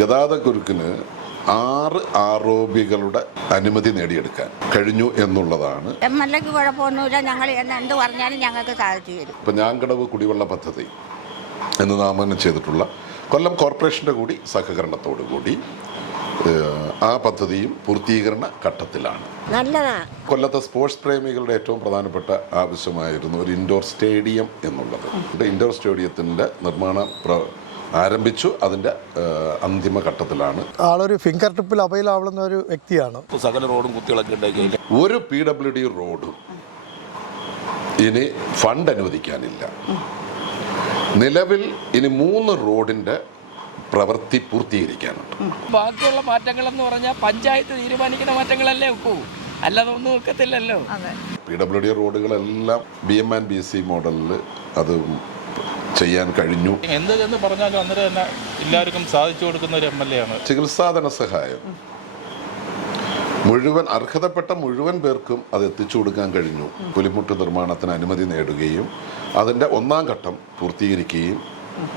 ഗതാഗതക്കുരുക്കിന് 6 ആരോപികളുടെ അനുമതി നേടിയെടുക്കാൻ കഴിഞ്ഞു എന്നുള്ളതാണ്. MLAക്ക് കുഴപ്പമൊന്നുമില്ല, ഞങ്ങൾ എന്ത് പറഞ്ഞാലും ഞങ്ങൾക്ക് സാധിച്ചു തരും. ഇപ്പം ഞാങ്കടവ് കുടിവെള്ള പദ്ധതി എന്ന് നാമകരണം ചെയ്തിട്ടുള്ള കൊല്ലം കോർപ്പറേഷൻ്റെ കൂടി സഹകരണത്തോടു കൂടി ആ പദ്ധതിയും പൂർത്തീകരണ ഘട്ടത്തിലാണ്. നല്ലതാണ്. കൊല്ലത്തെ സ്പോർട്സ് പ്രേമികളുടെ ഏറ്റവും പ്രധാനപ്പെട്ട ആവശ്യമായിരുന്നു ഒരു ഇൻഡോർ സ്റ്റേഡിയം എന്നുള്ളത്. ഇൻഡോർ സ്റ്റേഡിയത്തിൻ്റെ നിർമ്മാണം ആരംഭിച്ചു, അതിൻ്റെ അന്തിമ ഘട്ടത്തിലാണ്. ആളൊരു ഫിംഗർ ടിപ്പിൽ അവൈലാവുന്ന ഒരു വ്യക്തിയാണ്. സകല റോഡും കുത്തികളൊക്കെ ഉണ്ടാക്കി ഒരു PWD റോഡും ഇനി ഫണ്ട് അനുവദിക്കാനില്ല. നിലവിൽ ഇനി 3 റോഡിൻ്റെ പ്രവൃത്തി പൂർത്തീകരിക്കാനുണ്ട്. ബാക്കിയുള്ള മാറ്റങ്ങളെന്ന് പറഞ്ഞാൽ പഞ്ചായത്ത് തീരുമാനിക്കുന്ന മാറ്റങ്ങളല്ലേ ഒക്കൂ, അല്ലാതെ ഒന്നും ഒക്കത്തില്ലല്ലോ. PWD റോഡുകളെല്ലാം BM&BC മോഡലിൽ അത് ചെയ്യാൻ കഴിഞ്ഞു. എന്തെന്ന് പറഞ്ഞാലും അന്നേരം തന്നെ എല്ലാവർക്കും സാധിച്ചു കൊടുക്കുന്ന ഒരു MLA ആണ്. ചികിത്സാ ധനസഹായം അർഹതപ്പെട്ട മുഴുവൻ പേർക്കും അത് എത്തിച്ചു കൊടുക്കാൻ കഴിഞ്ഞു. പുലിമുട്ട് നിർമ്മാണത്തിന് അനുമതി നേടുകയും അതിൻ്റെ 1ാം ഘട്ടം പൂർത്തീകരിക്കുകയും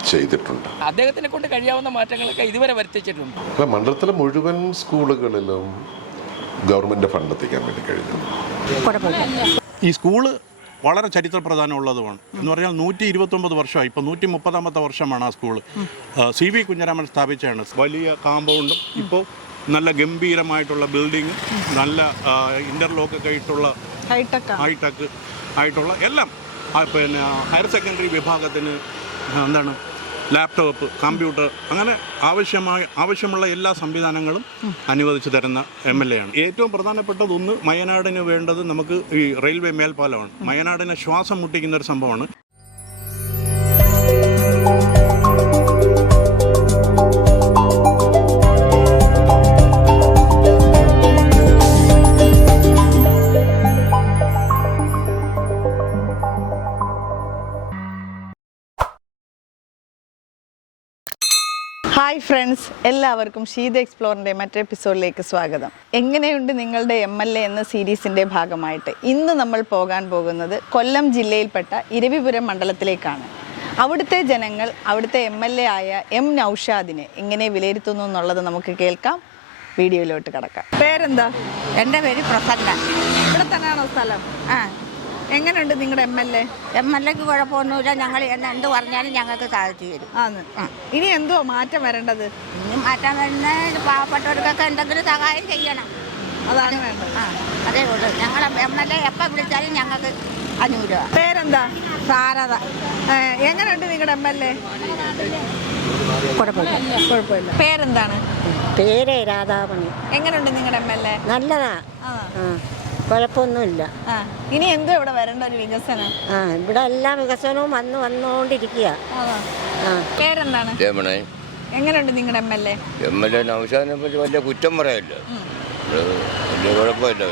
ചെയ്തിട്ടുണ്ട്. അദ്ദേഹത്തിനെ കൊണ്ട് കഴിയാവുന്ന മാറ്റങ്ങളൊക്കെ ഇതുവരെ വരുത്തിച്ചിട്ടുണ്ട്. ഇപ്പം മണ്ഡലത്തിലെ മുഴുവൻ സ്കൂളുകളിലും ഗവൺമെൻറ് ഫണ്ട് എത്തിക്കാൻ വേണ്ടി കഴിഞ്ഞു. ഈ സ്കൂള് വളരെ ചരിത്ര പ്രധാനമുള്ളതുമാണ്. എന്ന് പറഞ്ഞാൽ 129 വർഷമായി, ഇപ്പോൾ 130ാമത്തെ വർഷമാണ് ആ സ്കൂൾ. CV കുഞ്ഞരാമൻ സ്ഥാപിച്ചാണ്. വലിയ കാമ്പൗണ്ടും ഇപ്പോൾ നല്ല ഗംഭീരമായിട്ടുള്ള ബിൽഡിങ്, നല്ല ഇൻ്റർലോക്കൊക്കെ ആയിട്ടുള്ള ഹൈടെക് ആയിട്ടുള്ള എല്ലാം. പിന്നെ ഹയർ സെക്കൻഡറി വിഭാഗത്തിന് എന്താണ് ലാപ്ടോപ്പ്, കമ്പ്യൂട്ടർ, അങ്ങനെ ആവശ്യമുള്ള എല്ലാ സംവിധാനങ്ങളും അനുവദിച്ചു തരുന്ന MLA ആണ്. ഏറ്റവും പ്രധാനപ്പെട്ടതൊന്ന് മയനാടിന് വേണ്ടത് നമുക്ക് ഈ റെയിൽവേ മേൽപ്പാലമാണ്. മയനാടിനെ ശ്വാസം മുട്ടിക്കുന്ന ഒരു സംഭവമാണ്. ഹായ് ഫ്രണ്ട്സ്, എല്ലാവർക്കും ഷീത എക്സ്പ്ലോറിൻ്റെ മറ്റൊരു എപ്പിസോഡിലേക്ക് സ്വാഗതം. എങ്ങനെയുണ്ട് നിങ്ങളുടെ MLA എന്ന സീരീസിൻ്റെ ഭാഗമായിട്ട് ഇന്ന് നമ്മൾ പോകാൻ പോകുന്നത് കൊല്ലം ജില്ലയിൽപ്പെട്ട ഇരവിപുരം മണ്ഡലത്തിലേക്കാണ്. അവിടുത്തെ ജനങ്ങൾ അവിടുത്തെ MLA ആയ M നൗഷാദിനെ എങ്ങനെ വിലയിരുത്തുന്നു എന്നുള്ളത് നമുക്ക് കേൾക്കാം. വീഡിയോയിലോട്ട് കിടക്കാം. പേരെന്താ? എൻ്റെ പേര് പ്രസന്ന. ഇവിടെ തന്നെയാണോ സ്ഥലം? എങ്ങനെയുണ്ട് നിങ്ങളുടെ MLAക്ക് കുഴപ്പമൊന്നുമില്ല, ഞങ്ങൾ എന്ത് പറഞ്ഞാലും ഞങ്ങൾക്ക് സാധിച്ചു തരും. ഇനി എന്തോ മാറ്റം വരേണ്ടത്? ഇനി മാറ്റാൻ വരുന്ന പാവപ്പെട്ടവർക്കൊക്കെ എന്തെങ്കിലും സഹായം ചെയ്യണം, അതാണ് വേണ്ടത്. അതേ ഉള്ളൂ. ഞങ്ങളെ MLA എപ്പോൾ വിളിച്ചാലും ഞങ്ങൾക്ക് 500 രൂപ. പേരെന്താ? സാരത. എങ്ങനെയുണ്ട് നിങ്ങളുടെ MLA? കുഴപ്പമില്ല. പേരെന്താണ്? പേര് രാധാമണി. എങ്ങനെയുണ്ട് നിങ്ങളുടെ MLA? നല്ലതാ, കുഴപ്പമൊന്നുമില്ല. ഇനി എന്തോ ഇവിടെ വരേണ്ട ഒരു വികസനം? ഇവിടെ എല്ലാ വികസനവും വന്നുകൊണ്ടിരിക്കുക. പേരെന്താണ്? എങ്ങനെയുണ്ട് നിങ്ങളുടെ MLA? നൗഷാദിനെ പറ്റി വലിയ കുറ്റം പറയല്ല, വലിയ കുഴപ്പമില്ല.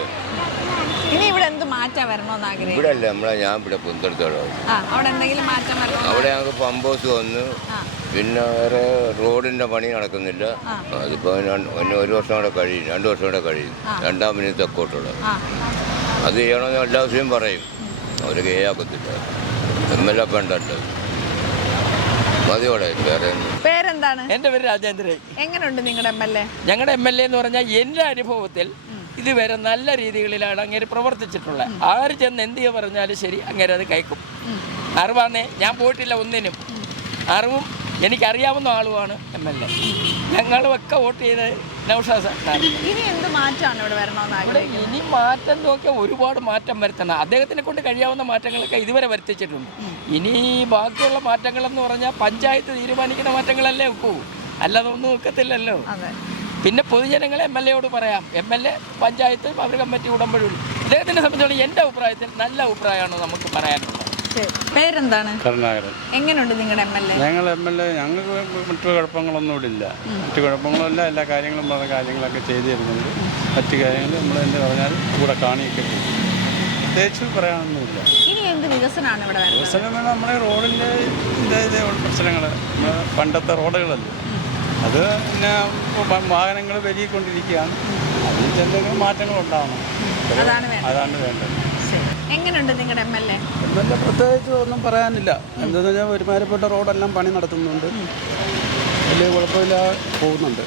ഇനി ഇവിടെ എന്ത് മാറ്റം വരണമെന്ന് ആഗ്രഹിക്കും? ഇവിടെ അല്ല, ഞാൻ ഇവിടെ പുന്തടുത്തോളൂ. അവിടെ എന്തെങ്കിലും മാറ്റം വരണോ? അവിടെ ഞങ്ങൾക്ക് പമ്പ് ഹൗസ് വന്നു, പിന്നെ വേറെ റോഡിൻ്റെ പണി നടക്കുന്നില്ല. അതിപ്പോൾ 1 വർഷം കൂടെ കഴിയും, 2 വർഷം കൂടെ കഴിയും. 2ാം മിനിറ്റ് തെക്കോട്ടുള്ളത് അത് ചെയ്യണമെന്ന് എല്ലാ ദിവസവും പറയും. അവർ കേൾക്കത്തില്ല. MLA കണ്ടല്ലോ മതിയോടെ. വേറെ പേരെന്താണ്? എൻ്റെ പേര് രാജേന്ദ്രൻ. എങ്ങനെയുണ്ട് നിങ്ങളുടെ MLA? ഞങ്ങളുടെ MLA എന്ന് പറഞ്ഞാൽ എൻ്റെ അനുഭവത്തിൽ ഇതുവരെ നല്ല രീതികളിലാണ് അങ്ങേര് പ്രവർത്തിച്ചിട്ടുള്ളത്. ആര് ചെന്ന് എന്ത് പറഞ്ഞാലും ശരി, അങ്ങേര് അത് കേൾക്കും. അറിവാന്നേ, ഞാൻ പോയിട്ടില്ല ഒന്നിനും. അറിവും എനിക്കറിയാവുന്ന ആളുമാണ് MLA. ഞങ്ങളുമൊക്കെ വോട്ട് ചെയ്ത് നൗഷാദ് സാറിനാണ്. ഇനി എന്ത് മാറ്റമാണ് ഇവിടെ വരണമെന്ന് ആഗ്രഹിക്കുന്നത്? ഇനി മാറ്റം നോക്കിയാൽ ഒരുപാട് മാറ്റം വരുത്തണം. അദ്ദേഹത്തിനെ കൊണ്ട് കഴിയാവുന്ന മാറ്റങ്ങളൊക്കെ ഇതുവരെ വരുത്തിച്ചിട്ടുണ്ട്. ഇനി ബാക്കിയുള്ള മാറ്റങ്ങളെന്ന് പറഞ്ഞാൽ പഞ്ചായത്ത് തീരുമാനിക്കുന്ന മാറ്റങ്ങളല്ലേ ഒക്കൂ, അല്ലാതെ ഒന്നും ഒക്കത്തില്ലല്ലോ. പിന്നെ പൊതുജനങ്ങളെ MLAയോട് പറയാം. MLA പഞ്ചായത്ത് അവർ കമ്മിറ്റി ഉടമ്പടി. ഇദ്ദേഹത്തിനെ സംബന്ധിച്ചോളം എൻ്റെ അഭിപ്രായത്തിൽ നല്ല അഭിപ്രായമാണ് നമുക്ക് പറയാനുള്ളത്. പേരെന്താണ്? കരുണാകരൻ. എങ്ങനെയുണ്ട് നിങ്ങളുടെ MLA? ഞങ്ങൾക്ക് മറ്റു കുഴപ്പങ്ങളൊന്നും ഇവിടെ ഇല്ല. മറ്റു കുഴപ്പങ്ങളില്ല. എല്ലാ കാര്യങ്ങളും പറഞ്ഞ കാര്യങ്ങളൊക്കെ ചെയ്തു തരുന്നുണ്ട്. മറ്റു കാര്യങ്ങൾ നമ്മൾ എന്ത് പറഞ്ഞാലും കൂടെ കാണിയൊക്കെ ചെയ്യും. പ്രത്യേകിച്ച് പറയാനൊന്നുമില്ല. ഇനി എന്ത് വികസനമാണ് ഇവിടെ വരുന്നത്? വികസനം നമ്മുടെ റോഡിൻ്റെ ഇതേ പ്രശ്നങ്ങൾ. പണ്ടത്തെ റോഡുകളല്ലേ, അത് പിന്നെ വാഹനങ്ങൾ പെരുകിക്കൊണ്ടിരിക്കുകയാണ്. അതിൽ എന്തെങ്കിലും മാറ്റങ്ങൾ ഉണ്ടാവണം. അതാണ് വേണ്ടത്. എങ്ങനെയുണ്ട് നിങ്ങളുടെ MLA? പ്രത്യേകിച്ച് ഒന്നും പറയാനില്ല. എന്താണെന്ന് വെച്ചാൽ ഒരുമാതിരിപ്പെട്ട റോഡെല്ലാം പണി നടത്തുന്നുണ്ട്. വലിയ കുഴപ്പമില്ല പോകുന്നുണ്ട്.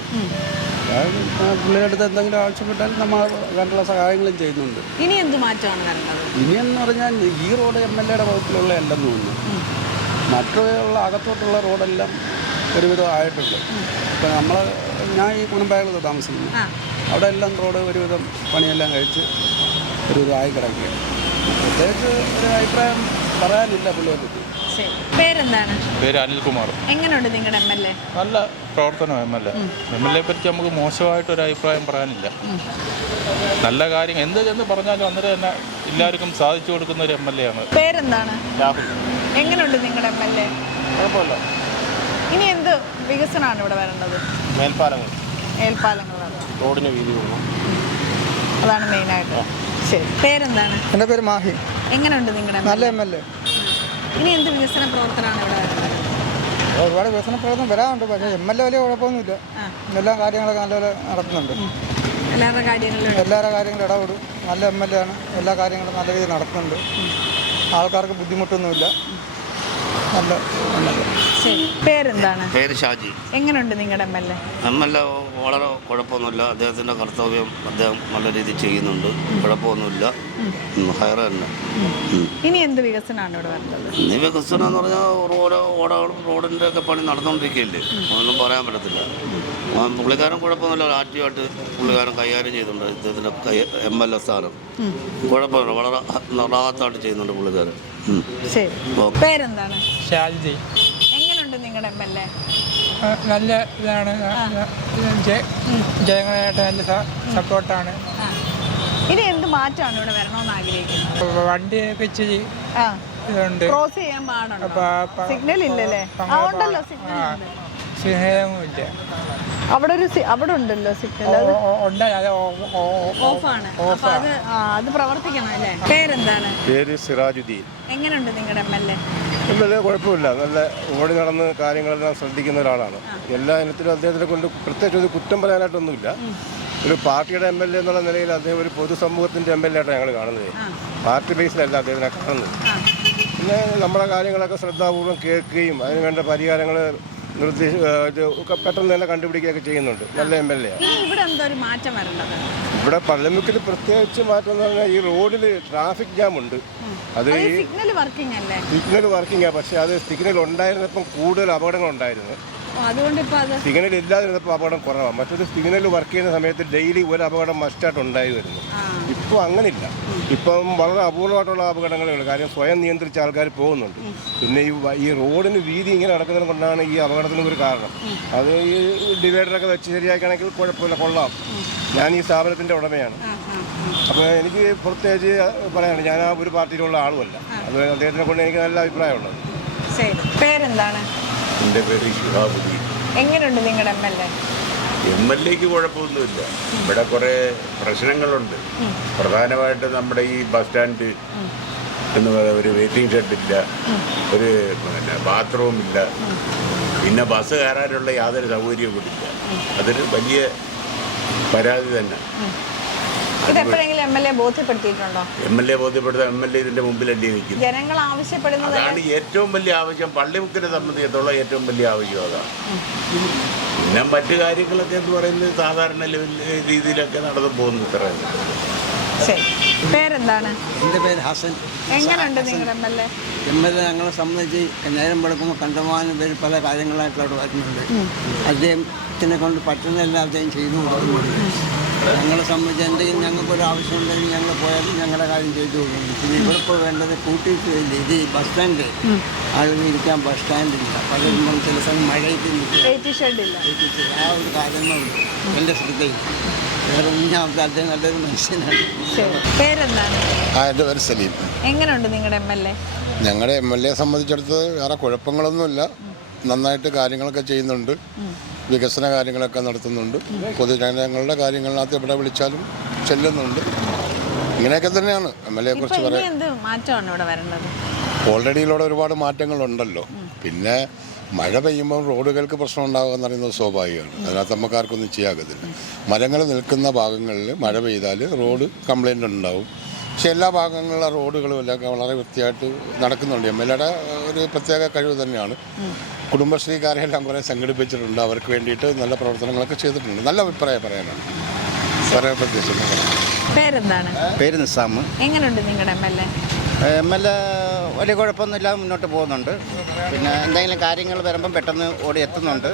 പുള്ളിയുടെ അടുത്ത് എന്തെങ്കിലും ആവശ്യപ്പെട്ടാൽ നമ്മൾ വേണ്ടുള്ള സഹായങ്ങളും ചെയ്യുന്നുണ്ട്. ഇനി എന്ത് മാറ്റമാണ് വരുന്നത്? ഇനിയെന്ന് പറഞ്ഞാൽ ഈ റോഡ് MLA യുടെ വകുപ്പിലുള്ള അല്ലെന്ന് തോന്നുന്നു. മറ്റുള്ള അകത്തോട്ടുള്ള റോഡെല്ലാം ഒരുവിധം ആയിട്ടുണ്ട്. ഇപ്പം ഞാൻ ഈ കുണമ്പായത്ത് താമസിക്കുന്നു. അവിടെ എല്ലാം റോഡ് ഒരുവിധം പണിയെല്ലാം കഴിച്ച് ഒരുവിധം ആയി കിടക്കുകയാണ്. പ്രത്യേകിച്ച് ഒരു അഭിപ്രായം പറയാനില്ല പുള്ളിയെ പറ്റി. പേരെന്താണ്? പേര് അനിൽകുമാർ. എങ്ങനെയുണ്ട് നിങ്ങളുടെ MLA? നല്ല പ്രവർത്തനം MLA പറ്റി നമുക്ക് മോശമായിട്ടൊരു അഭിപ്രായം പറയാനില്ല. നല്ല കാര്യം എന്ത് പറഞ്ഞാലും അന്നേരം തന്നെ എല്ലാവർക്കും സാധിച്ചു കൊടുക്കുന്ന ഒരു MLA ആണ്. പേരെന്താണ്? രാഹുൽ. എങ്ങനെയുണ്ട് നിങ്ങളുടെ MLA? കുഴപ്പമില്ല. ഇനി എന്ത് വികസനമാണ് ഇവിടെ വരേണ്ടത്? മേൽപ്പാലങ്ങളാണ്. റോഡിന് വീതി കൊടുക്കണം. അതാണ് മെയിനായിട്ട്. ശരി. പേരെന്താണ്? എൻ്റെ പേര് മാഹി. എങ്ങനെയുണ്ട് നിങ്ങളുടെ നല്ല MLA. ഇനി എന്ത് വികസന പ്രവർത്തനമാണ് ഇവിടെ വരുന്നത്? ഒരുപാട് വികസന പ്രവർത്തനം വരാറുണ്ട്. പക്ഷേ MLA വലിയ കുഴപ്പമൊന്നുമില്ല. എല്ലാ കാര്യങ്ങളൊക്കെ നല്ലപോലെ നടത്തുന്നുണ്ട്. എല്ലാവരുടെ കാര്യങ്ങളും ഇടപെടും. നല്ല MLA ആണ്. എല്ലാ കാര്യങ്ങളും നല്ല രീതിയിൽ നടത്തുന്നുണ്ട്. ആൾക്കാർക്ക് ബുദ്ധിമുട്ടൊന്നുമില്ല. നല്ല MLA. ശരി. പേരെന്താണ്? പേര് ഷാജി. എങ്ങനെയുണ്ട് നിങ്ങളുടെ MLA? വളരെ കുഴപ്പമൊന്നുമില്ല. അദ്ദേഹത്തിൻ്റെ കർത്തവ്യം അദ്ദേഹം നല്ല രീതിയിൽ ചെയ്യുന്നുണ്ട്. കുഴപ്പമൊന്നുമില്ല. ഹയർ തന്നെ. ഇനി എന്ത് വികസനമാണ് ഇവിടെ വരുന്നത്? ഇനി വികസനം എന്ന് പറഞ്ഞാൽ റോഡിൻ്റെ ഒക്കെ പണി നടന്നുകൊണ്ടിരിക്കുകയല്ലേ, ഒന്നും പറയാൻ പറ്റത്തില്ല. പുള്ളിക്കാരൻ കുഴപ്പമൊന്നുമില്ല. ആക്റ്റീവായിട്ട് പുള്ളിക്കാരൻ കൈകാര്യം ചെയ്യുന്നുണ്ട്. ഇദ്ദേഹത്തിൻ്റെ MLA സ്ഥാനം കുഴപ്പമില്ല. വളരെ റാഹത്തായിട്ട് ചെയ്യുന്നുണ്ട് പുള്ളിക്കാരൻ. ശരി. പേരെന്താണ്? ഷാൽജി. എങ്ങനെയുണ്ട് നിങ്ങളുടെ MLA? നല്ല ഇതാണ്. ജനങ്ങളായിട്ട് നല്ല സപ്പോർട്ടാണ്. ഇനി എന്ത് മാറ്റമാണ് ഇവിടെ വരണമെന്ന് ആഗ്രഹിക്കുന്നത്? വണ്ടിയൊക്കെ ഇച്ചിരി ഇതുണ്ട്. ക്രോസ് ചെയ്യാൻ പാടുണ്ടോ? സിഗ്നൽ ഇല്ലല്ലേ? ഉണ്ടല്ലോ സിഗ്നൽ. സ്നേഹമില്ല. അവിടെ ഉണ്ടല്ലോ സിഗ്നൽ. ഓഫാണ്. അത് പ്രവർത്തിക്കണം അല്ലേ? പേരെന്താണ്? പേര് സിറാജുദ്ദീൻ. എങ്ങനെയുണ്ട് നിങ്ങളുടെ MLA? MLA കുഴപ്പമില്ല. നല്ല ഓടി നടന്ന് കാര്യങ്ങളെല്ലാം ശ്രദ്ധിക്കുന്ന ഒരാളാണ്. എല്ലാ ഇനത്തിലും അദ്ദേഹത്തിനെ കൊണ്ട് പ്രത്യേകിച്ച് ഒരു കുറ്റം പറയാനായിട്ടൊന്നുമില്ല. ഒരു പാർട്ടിയുടെ MLA എന്നുള്ള നിലയിൽ അദ്ദേഹം ഒരു പൊതുസമൂഹത്തിൻ്റെ MLA ആയിട്ടാണ് ഞങ്ങൾ കാണുന്നത്. പാർട്ടി ബേസിലല്ല അദ്ദേഹത്തിനെ കാണുന്നത്. പിന്നെ നമ്മുടെ കാര്യങ്ങളൊക്കെ ശ്രദ്ധാപൂർവ്വം കേൾക്കുകയും അതിനുവേണ്ട പരിഹാരങ്ങൾ പെട്ടെന്ന് തന്നെ കണ്ടുപിടിക്കുകയൊക്കെ ചെയ്യുന്നുണ്ട്. നല്ല MLA. ഇവിടെ എന്തോ ഒരു മാറ്റം വരേണ്ടത്? ഇവിടെ പള്ളിമുക്കിൽ പ്രത്യേകിച്ച് മാറ്റം എന്ന് പറഞ്ഞാൽ ഈ റോഡിൽ ട്രാഫിക് ജാം ഉണ്ട്. അത് ഈ സിഗ്നൽ വർക്കിംഗ് പക്ഷേ അത് സിഗ്നൽ ഉണ്ടായിരുന്നപ്പം കൂടുതൽ അപകടങ്ങൾ ഉണ്ടായിരുന്നു. സിഗ്നൽ ഇല്ലാതിരുന്നപ്പോൾ അപകടം കുറവാണ്. മറ്റൊരു സിഗ്നൽ വർക്ക് ചെയ്യുന്ന സമയത്ത് ഡെയിലി ഒരു അപകടം മസ്റ്റായിട്ട് ഉണ്ടായിരുന്നു. ഇപ്പോൾ അങ്ങനില്ല. ഇപ്പം വളരെ അപൂർവമായിട്ടുള്ള അപകടങ്ങളേ ഉള്ളൂ. കാര്യം സ്വയം നിയന്ത്രിച്ച ആൾക്കാർ പോകുന്നുണ്ട്. പിന്നെ ഈ റോഡിന് വീതി ഇങ്ങനെ നടക്കുന്നത് കൊണ്ടാണ് ഈ അപകടത്തിന് ഒരു കാരണം. അത് ഈ ഡിവൈഡറൊക്കെ വെച്ച് ശരിയാക്കുകയാണെങ്കിൽ കുഴപ്പമില്ല, കൊള്ളാം. ഞാൻ ഈ സ്ഥാപനത്തിൻ്റെ ഉടമയാണ്. അപ്പോൾ എനിക്ക് പ്രത്യേകിച്ച് പറയാനുണ്ട്, ഞാൻ ആ ഒരു പാർട്ടിയിലുള്ള ആളുമല്ല. അത് അദ്ദേഹത്തിനെ കൊണ്ട് എനിക്ക് നല്ല അഭിപ്രായമുള്ളത്. പേരെന്താണ്? എൻ്റെ പേര് ഷിഹാബുദ്ദീൻ. എങ്ങനെയുണ്ട് നിങ്ങളുടെ MLA? MLAക്ക് കുഴപ്പമൊന്നുമില്ല. ഇവിടെ കുറേ പ്രശ്നങ്ങളുണ്ട്. പ്രധാനമായിട്ട് നമ്മുടെ ഈ ബസ് സ്റ്റാൻഡ് എന്ന് പറയുന്ന ഒരു വെയിറ്റിംഗ് ഷെഡില്ല, ഒരു ബാത്റൂം ഇല്ല, പിന്നെ ബസ് കയറാനുള്ള യാതൊരു സൗകര്യവും ഇല്ല. അതൊരു വലിയ പരാതി തന്നെ. ഇതെപ്പോഴെങ്കിലും MLA ബോധ്യപ്പെടുത്തിയിട്ടുണ്ടോ? MLA ബോധ്യപ്പെടുത്താൻ MLA ഇതിൻ്റെ മുമ്പിലല്ലേ നിൽക്കുന്നത്. ജനങ്ങൾ ആവശ്യപ്പെടുന്നത് അതാണ് ഏറ്റവും വലിയ ആവശ്യം. പള്ളിമുക്കിനെ സംബന്ധിച്ചിടത്തോളം ഏറ്റവും വലിയ ആവശ്യം അതാണ്. പിന്നെ മറ്റു കാര്യങ്ങളൊക്കെ എന്ന് പറയുന്നത് സാധാരണ രീതിയിലൊക്കെ നടന്നു പോകുന്നു. ഇത്ര പേരെന്താണ്? എൻ്റെ പേര് ഹസൻ. എങ്ങനെയുണ്ട് നിങ്ങളുടെ MLA? MLA ഞങ്ങളെ സംബന്ധിച്ച് നേരം വെളുക്കുമ്പോൾ കണ്ടമാനം പേര് പല കാര്യങ്ങളായിട്ട് അവിടെ വരുന്നുണ്ട്. അദ്ദേഹത്തിനെ കൊണ്ട് പറ്റുന്നതെല്ലാം അദ്ദേഹം ചെയ്തു കൊടുക്കുന്നുണ്ട്. ഞങ്ങളെ സംബന്ധിച്ച് എന്തെങ്കിലും ഞങ്ങൾക്കൊരു ആവശ്യം ഉണ്ടെങ്കിൽ ഞങ്ങൾ പോയാലും ഞങ്ങളുടെ കാര്യം ചെയ്തു കൊടുക്കുന്നു. പിന്നെ ഇവിടെ ഇപ്പോൾ വേണ്ടത് കൂട്ടിയിട്ട് ഇത് ബസ് സ്റ്റാൻഡ് ആളുകൾ ഇരിക്കാൻ ബസ് സ്റ്റാൻഡില്ല. പലരും ചില സമയം മഴയ്ക്ക് ആ ഒരു കാര്യങ്ങളുണ്ട് എൻ്റെ ശ്രദ്ധയിൽ. വേറെ ഞാൻ അദ്ദേഹം നല്ലൊരു മനുഷ്യനാണ്. പേരെന്താണ്? എൻ്റെ പേര് സലീം. എങ്ങനെയുണ്ട് നിങ്ങളുടെ MLA? ഞങ്ങളുടെ MLA സംബന്ധിച്ചിടത്തോളം വേറെ കുഴപ്പങ്ങളൊന്നുമില്ല. നന്നായിട്ട് കാര്യങ്ങളൊക്കെ ചെയ്യുന്നുണ്ട്. വികസന കാര്യങ്ങളൊക്കെ നടത്തുന്നുണ്ട്. പൊതുജനങ്ങളുടെ കാര്യങ്ങളിനകത്ത് എവിടെ വിളിച്ചാലും ചെല്ലുന്നുണ്ട്. ഇങ്ങനെയൊക്കെ തന്നെയാണ് MLA കുറിച്ച് പറയാൻ. ഓൾറെഡി ഇവിടെ ഒരുപാട് മാറ്റങ്ങളുണ്ടല്ലോ. പിന്നെ മഴ പെയ്യുമ്പോൾ റോഡുകൾക്ക് പ്രശ്നം ഉണ്ടാകുക എന്ന് പറയുന്നത് സ്വാഭാവികമാണ്. അതിനകത്ത് നമുക്കാർക്കൊന്നും ചെയ്യാകത്തില്ല. മരങ്ങൾ നിൽക്കുന്ന ഭാഗങ്ങളിൽ മഴ പെയ്താൽ റോഡ് കംപ്ലൈൻ്റ് ഉണ്ടാവും. പക്ഷേ എല്ലാ ഭാഗങ്ങളിലെ റോഡുകളും എല്ലാം വളരെ വൃത്തിയായിട്ട് നടക്കുന്നുണ്ട്. MLAയുടെ ഒരു പ്രത്യേക കഴിവ് തന്നെയാണ്. കുടുംബശ്രീക്കാരെല്ലാം കുറേ സംഘടിപ്പിച്ചിട്ടുണ്ട്. അവർക്ക് വേണ്ടിയിട്ട് നല്ല പ്രവർത്തനങ്ങളൊക്കെ ചെയ്തിട്ടുണ്ട്. നല്ല അഭിപ്രായം പറയാനാണ്. പറയാൻ പ്രത്യേകിച്ച്. പേരെന്താണ്? പേര് നിസാമ്. എങ്ങനെയുണ്ട് നിങ്ങളുടെ MLA? MLA വലിയ കുഴപ്പമൊന്നുമില്ലാതെ മുന്നോട്ട് പോകുന്നുണ്ട്. പിന്നെ എന്തെങ്കിലും കാര്യങ്ങൾ വരുമ്പം പെട്ടെന്ന് ഓടി എത്തുന്നുണ്ട്.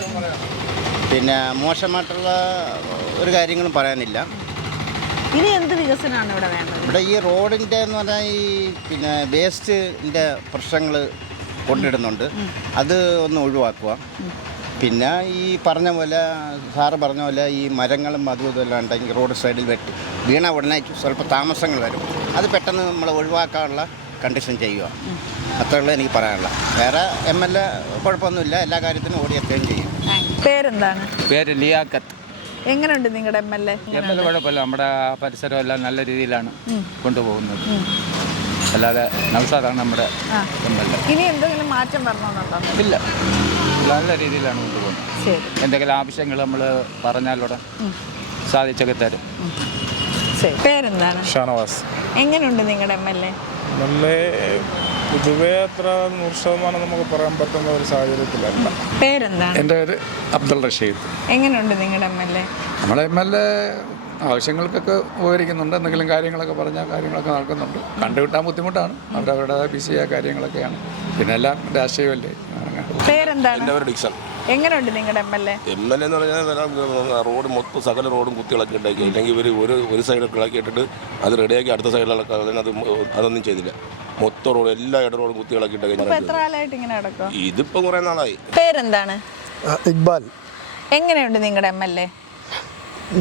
പിന്നെ മോശമായിട്ടുള്ള ഒരു കാര്യങ്ങളും പറയാനില്ല. ഇനി എന്ത് വികസനമാണ് ഇവിടെ വേണ്ടത്? ഇവിടെ ഈ റോഡിൻ്റെ എന്ന് പറഞ്ഞാൽ ഈ പിന്നെ വേസ്റ്റിൻ്റെ പ്രശ്നങ്ങൾ കൊണ്ടിടുന്നുണ്ട്. അത് ഒന്ന് ഒഴിവാക്കുക. പിന്നെ ഈ പറഞ്ഞ പോലെ സാറ് പറഞ്ഞ പോലെ ഈ മരങ്ങളും അതും ഇതെല്ലാം ഉണ്ടെങ്കിൽ റോഡ് സൈഡിൽ വെട്ടി വീണ ഉടനെ സ്വല്പം താമസങ്ങൾ വരും. അത് പെട്ടെന്ന് നമ്മൾ ഒഴിവാക്കാനുള്ള കണ്ടീഷൻ ചെയ്യുക. അത്രയുള്ള എനിക്ക് പറയാനുള്ള. വേറെ MLA കുഴപ്പമൊന്നുമില്ല. എല്ലാ കാര്യത്തിനും ഓടിയെത്തുകയും ചെയ്യും. പേരെന്താണ്? പേര് ലിയാഖത്ത്. എങ്ങനെയുണ്ട് നിങ്ങളുടെ MLA? MLA കുഴപ്പമില്ല. നമ്മുടെ പരിസരം എല്ലാം നല്ല രീതിയിലാണ് കൊണ്ടുപോകുന്നത്. അല്ലാതെ നൗഷാദാണ് നമ്മുടെ MLA. ഇനി എന്തെങ്കിലും മാറ്റം വരണമെന്നുണ്ടോ? ഇല്ല, നല്ല രീതിയിലാണ് കൊണ്ടുപോകുന്നത്. ശരി. എന്തെങ്കിലും ആവശ്യങ്ങൾ നമ്മൾ പറഞ്ഞാലൂടെ സാധിച്ചൊക്കെ തരും. ശരി. പേരെന്താണ്? ഷാനവാസ്. എങ്ങനെയുണ്ട് നിങ്ങളുടെ MLA? നല്ല പൊതുവേ അത്ര 100% നമുക്ക് പറയാൻ പറ്റുന്ന ഒരു സാഹചര്യത്തിലല്ല. പേരെന്താണ്? എൻ്റെ പേര് അബ്ദുൾ റഷീദ്. എങ്ങനെയുണ്ട് നിങ്ങളുടെ MLA? നമ്മുടെ MLA ആവശ്യങ്ങൾക്കൊക്കെ ഉപകരിക്കുന്നുണ്ട്. എന്തെങ്കിലും കാര്യങ്ങളൊക്കെ പറഞ്ഞാൽ കാര്യങ്ങളൊക്കെ നടക്കുന്നുണ്ട്. കണ്ടുകിട്ടാൻ ബുദ്ധിമുട്ടാണ്. അവരുടേതായ ബിസിയായ കാര്യങ്ങളൊക്കെയാണ്. പിന്നെ എല്ലാം രാഷ്ട്രീയമല്ലേ. പേരെന്താണ്? എൻ്റെ പേര് ഡിക്സൺ. എങ്ങനെയുണ്ട് നിങ്ങളുടെ MLA? MLA എന്ന് പറഞ്ഞാൽ റോഡ് മൊത്തം സകല റോഡും കുത്തികളൊക്കെ ഉണ്ടാക്കി. അല്ലെങ്കിൽ ഇവർ ഒരു സൈഡൊക്കെ ഇളക്കിയിട്ടിട്ട് അത് റെഡിയാക്കി അടുത്ത സൈഡിലൊക്കെ അതൊന്നും ചെയ്തില്ല. മൊത്തം റോഡ് എല്ലാ റോഡും കുത്തികളൊക്കെ ഇപ്പൊ എത്ര കാലമായിട്ട് ഇങ്ങനെ നടക്കും? ഇതിപ്പോൾ കുറേ നാളായി. പേരെന്താണ്? ഇക്ബാൽ. എങ്ങനെയുണ്ട് നിങ്ങളുടെ MLA?